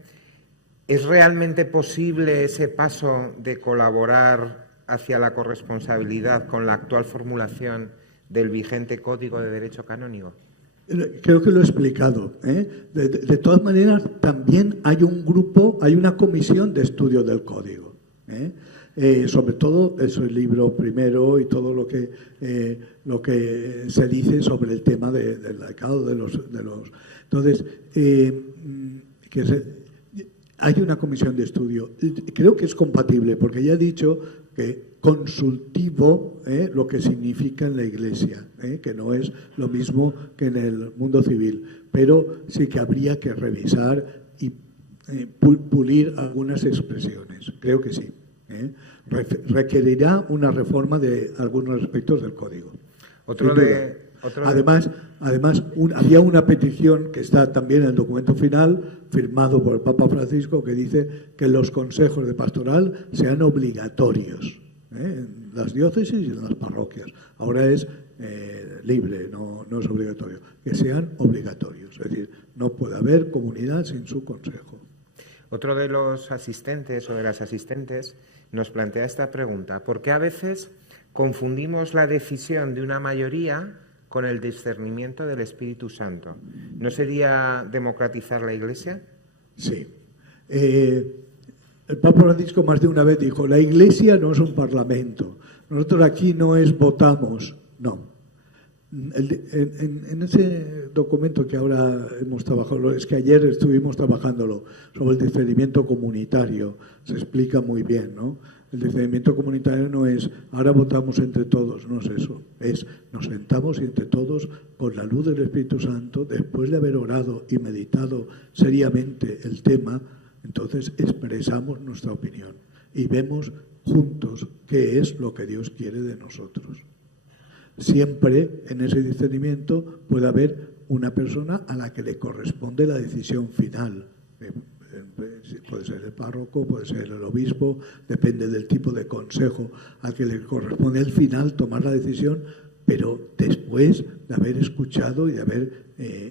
¿es realmente posible ese paso de colaborar hacia la corresponsabilidad con la actual formulación del vigente Código de Derecho Canónico? Creo que lo he explicado. De todas maneras, también hay un grupo, hay una comisión de estudio del Código. Sobre todo, eso, el libro primero y todo lo que se dice sobre el tema del laicado, de los. Entonces, hay una comisión de estudio. Creo que es compatible, porque ya he dicho que consultivo, lo que significa en la Iglesia, que no es lo mismo que en el mundo civil, pero sí que habría que revisar y pulir algunas expresiones. Creo que sí. Requerirá una reforma de algunos aspectos del Código. Además, había una petición que está también en el documento final, firmado por el Papa Francisco, que dice que los consejos de pastoral sean obligatorios en las diócesis y en las parroquias. Ahora es libre, no es obligatorio. Que sean obligatorios, es decir, no puede haber comunidad sin su consejo. Otro de los asistentes o de las asistentes nos plantea esta pregunta: ¿por qué a veces confundimos la decisión de una mayoría con el discernimiento del Espíritu Santo? ¿No sería democratizar la Iglesia? Sí. El Papa Francisco más de una vez dijo, la Iglesia no es un parlamento. Nosotros aquí no es votamos, no. En ese documento que ahora hemos trabajado, es que ayer estuvimos trabajándolo, sobre el discernimiento comunitario, se explica muy bien, ¿no? El discernimiento comunitario no es, ahora votamos entre todos, no es eso. Es, nos sentamos y entre todos, con la luz del Espíritu Santo, después de haber orado y meditado seriamente el tema, entonces expresamos nuestra opinión y vemos juntos qué es lo que Dios quiere de nosotros. Siempre en ese discernimiento puede haber una persona a la que le corresponde la decisión final. Puede ser el párroco, puede ser el obispo, depende del tipo de consejo al que le corresponde al final tomar la decisión, pero después de haber escuchado y de haber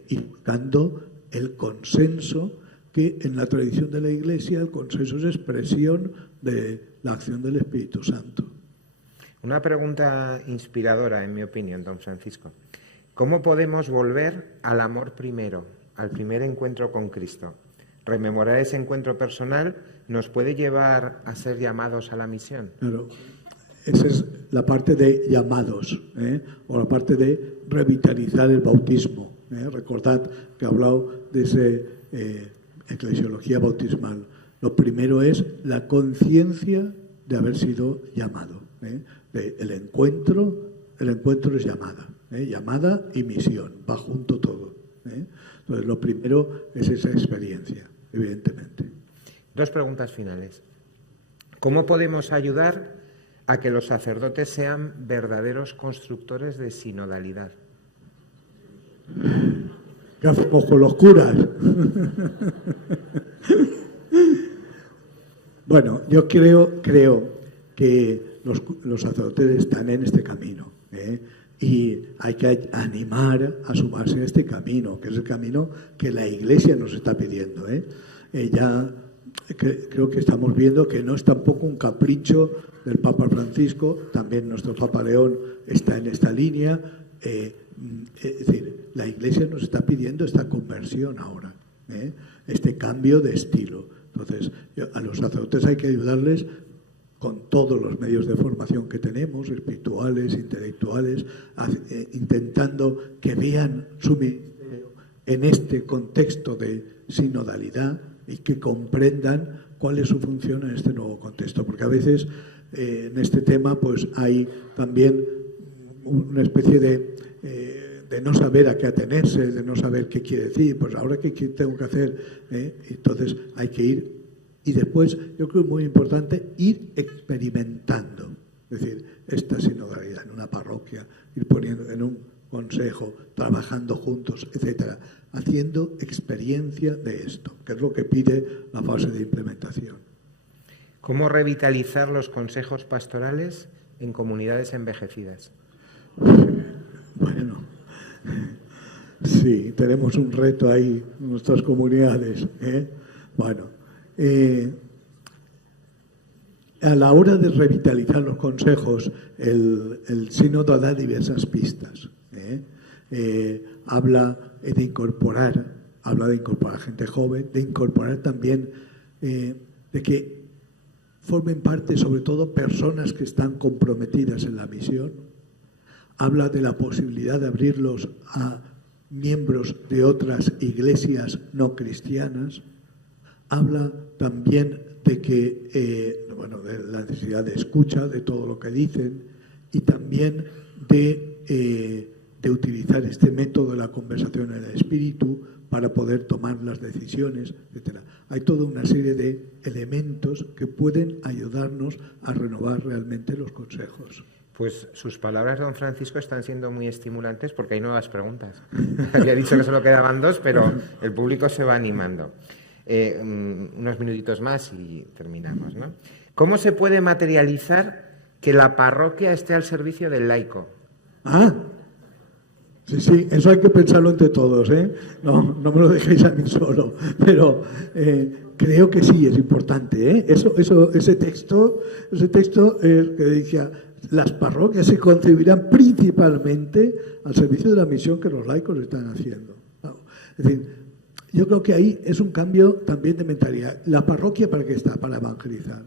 ido buscando el consenso, que en la tradición de la Iglesia el consenso es expresión de la acción del Espíritu Santo. Una pregunta inspiradora, en mi opinión, don Francisco. ¿Cómo podemos volver al amor primero, al primer encuentro con Cristo? Rememorar ese encuentro personal nos puede llevar a ser llamados a la misión. Claro, esa es la parte de llamados, o la parte de revitalizar el bautismo. Recordad que he hablado de ese eclesiología bautismal. Lo primero es la conciencia de haber sido llamado. El encuentro es llamada, llamada y misión, va junto todo. Entonces, lo primero es esa experiencia, evidentemente. Dos preguntas finales. ¿Cómo podemos ayudar a que los sacerdotes sean verdaderos constructores de sinodalidad? ¿Qué hacemos con los curas? Bueno, yo creo que los sacerdotes están en este camino, Y hay que animar a sumarse a este camino, que es el camino que la Iglesia nos está pidiendo. Creo que estamos viendo que no es tampoco un capricho del Papa Francisco, también nuestro Papa León está en esta línea. Es decir, la Iglesia nos está pidiendo esta conversión ahora, este cambio de estilo. Entonces, a los sacerdotes hay que ayudarles con todos los medios de formación que tenemos, espirituales, intelectuales, intentando que vean su ministerio en este contexto de sinodalidad y que comprendan cuál es su función en este nuevo contexto. Porque a veces en este tema pues hay también una especie de no saber a qué atenerse, de no saber qué quiere decir, pues ahora qué tengo que hacer. Entonces hay que ir. Y después, yo creo muy importante, ir experimentando. Es decir, esta sinodalidad en una parroquia, ir poniendo en un consejo, trabajando juntos, etcétera, haciendo experiencia de esto, que es lo que pide la fase de implementación. ¿Cómo revitalizar los consejos pastorales en comunidades envejecidas? Bueno, sí, tenemos un reto ahí en nuestras comunidades. Bueno, a la hora de revitalizar los consejos, el sínodo da diversas pistas. Habla de incorporar gente joven, de incorporar también de que formen parte sobre todo personas que están comprometidas en la misión. Habla de la posibilidad de abrirlos a miembros de otras iglesias no cristianas. Habla también de que, de la necesidad de escucha, de todo lo que dicen, y también de utilizar este método de la conversación en el espíritu para poder tomar las decisiones, etc. Hay toda una serie de elementos que pueden ayudarnos a renovar realmente los consejos. Pues sus palabras, don Francisco, están siendo muy estimulantes porque hay nuevas preguntas. Había dicho que solo quedaban 2, pero el público se va animando. Unos minutitos más y terminamos, ¿no? ¿Cómo se puede materializar que la parroquia esté al servicio del laico? Sí, eso hay que pensarlo entre todos, No me lo dejéis a mí solo, pero creo que sí es importante, Ese texto que decía, las parroquias se concebirán principalmente al servicio de la misión que los laicos están haciendo. Es decir, yo creo que ahí es un cambio también de mentalidad. ¿La parroquia para qué está? Para evangelizar.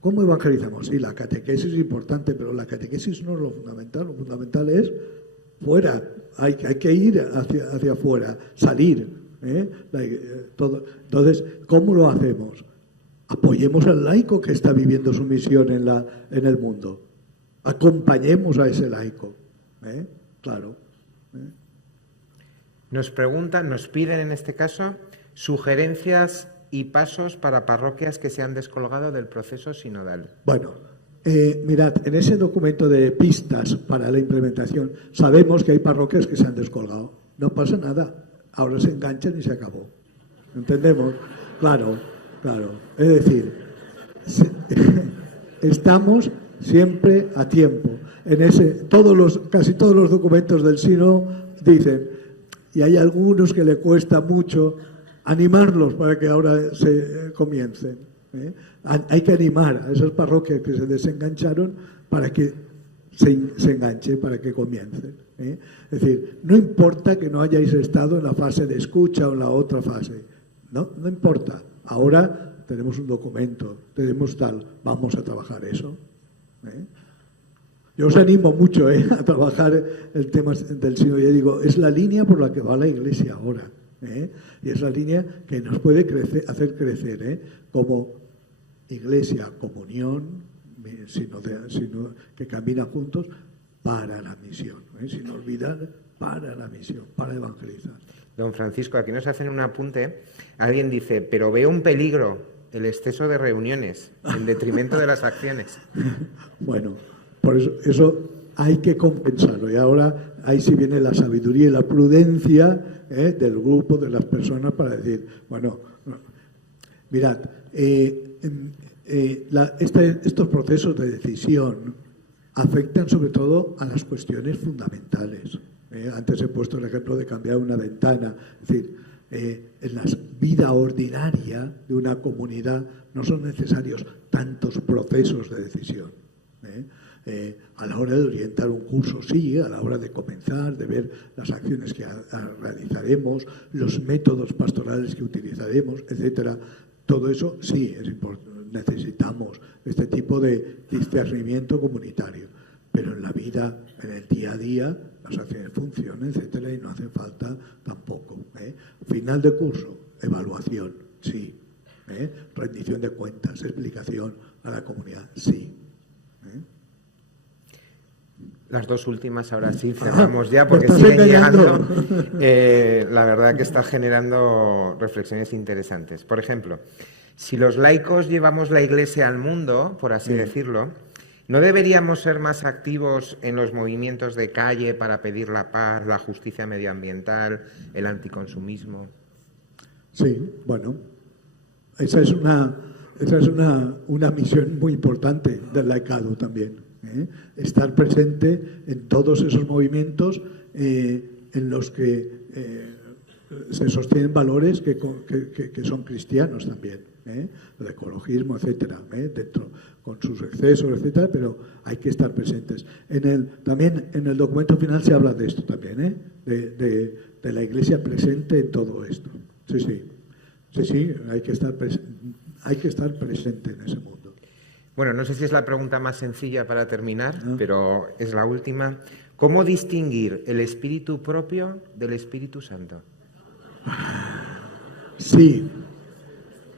¿Cómo evangelizamos? Sí, la catequesis es importante, pero la catequesis no es lo fundamental es fuera. Hay que ir hacia afuera, salir. Entonces, ¿cómo lo hacemos? Apoyemos al laico que está viviendo su misión en el mundo. Acompañemos a ese laico. Claro. Nos piden en este caso sugerencias y pasos para parroquias que se han descolgado del proceso sinodal. Bueno, mirad, en ese documento de pistas para la implementación sabemos que hay parroquias que se han descolgado. No pasa nada, ahora se enganchan y se acabó. ¿Entendemos? Claro. Es decir, estamos siempre a tiempo. Casi todos los documentos del sínodo dicen, y hay algunos que le cuesta mucho animarlos para que ahora se comiencen. Hay que animar a esas parroquias que se desengancharon para que se enganche, para que comiencen. Es decir, no importa que no hayáis estado en la fase de escucha o en la otra fase. No importa. Ahora tenemos un documento, tenemos tal, vamos a trabajar eso. Yo os animo mucho a trabajar el tema del sínodo. Ya digo, es la línea por la que va la Iglesia ahora. Y es la línea que nos puede hacer crecer como Iglesia, comunión, sino que camina juntos para la misión. Sin olvidar, para la misión, para evangelizar. Don Francisco, aquí nos hacen un apunte. Alguien dice, pero veo un peligro, el exceso de reuniones, en detrimento de las acciones. Bueno, por eso hay que compensarlo. Y ahora ahí sí viene la sabiduría y la prudencia del grupo, de las personas, para decir, bueno, mirad, estos procesos de decisión afectan sobre todo a las cuestiones fundamentales. Antes he puesto el ejemplo de cambiar una ventana. Es decir, en la vida ordinaria de una comunidad no son necesarios tantos procesos de decisión. A la hora de orientar un curso, sí, a la hora de comenzar, de ver las acciones que realizaremos, los métodos pastorales que utilizaremos, etcétera. Todo eso sí es importante. Necesitamos este tipo de discernimiento comunitario, pero en la vida, en el día a día, las acciones funcionan, etcétera, y no hace falta tampoco. Final de curso, evaluación, sí. Rendición de cuentas, explicación a la comunidad, sí. Las dos últimas ahora sí cerramos ya porque siguen llegando. La verdad que está generando reflexiones interesantes. Por ejemplo, si los laicos llevamos la Iglesia al mundo, por así decirlo, ¿no deberíamos ser más activos en los movimientos de calle para pedir la paz, la justicia medioambiental, el anticonsumismo? Sí, bueno, esa es una misión muy importante del laicado también. Estar presente en todos esos movimientos en los que se sostienen valores que son cristianos también, el ecologismo, etcétera, dentro con sus excesos, etcétera, pero hay que estar presentes. También en el documento final se habla de esto también, de la Iglesia presente en todo esto. Sí, hay que estar presente en ese mundo. Bueno, no sé si es la pregunta más sencilla para terminar, pero es la última. ¿Cómo distinguir el espíritu propio del Espíritu Santo? Sí,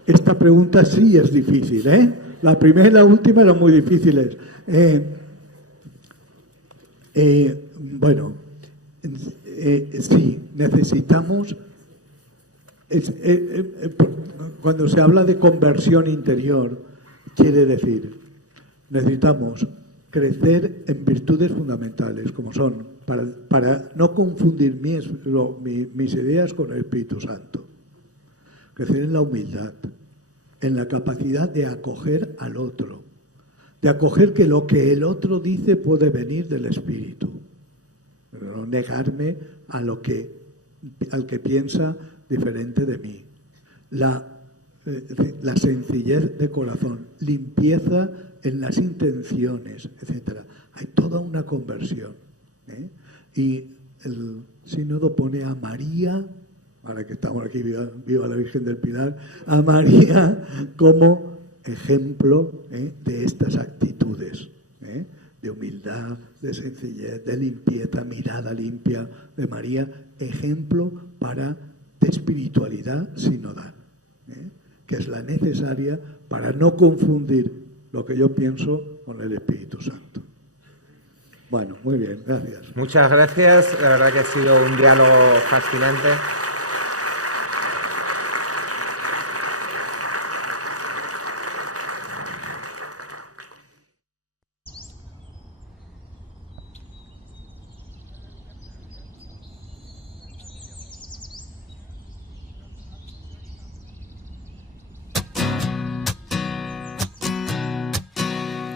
esta pregunta sí es difícil, La primera y la última eran muy difíciles. Sí, necesitamos... cuando se habla de conversión interior, quiere decir, necesitamos crecer en virtudes fundamentales, como son, para no confundir mis ideas con el Espíritu Santo. Crecer en la humildad, en la capacidad de acoger al otro, de acoger que lo que el otro dice puede venir del Espíritu, pero no negarme al que piensa diferente de mí. La sencillez de corazón, limpieza en las intenciones, etcétera. Hay toda una conversión. Y el sínodo pone a María, ahora que estamos aquí, viva la Virgen del Pilar, a María como ejemplo de estas actitudes, de humildad, de sencillez, de limpieza, mirada limpia de María, ejemplo de espiritualidad sinodal, que es la necesaria para no confundir lo que yo pienso con el Espíritu Santo. Bueno, muy bien, gracias. Muchas gracias, la verdad que ha sido un diálogo fascinante.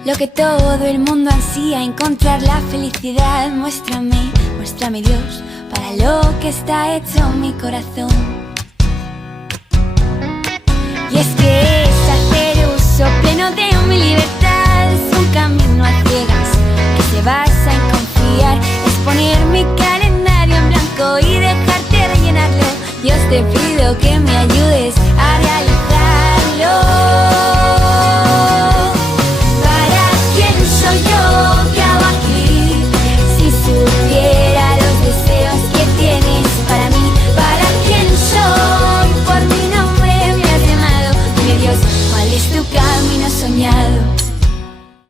Lo que todo el mundo ansía, encontrar la felicidad. Muéstrame, muéstrame Dios, para lo que está hecho mi corazón. Y es que es hacer uso pleno de mi libertad. Es un camino a ciegas que se basa en confiar. Es poner mi calendario en blanco y dejarte rellenarlo. Dios, te pido que me ayudes a realizarlo. Soy yo que hago aquí. Si supiera los deseos que tienes para mí, para quién soy, por mi nombre me has llamado. Dime Dios, ¿cuál es tu camino soñado?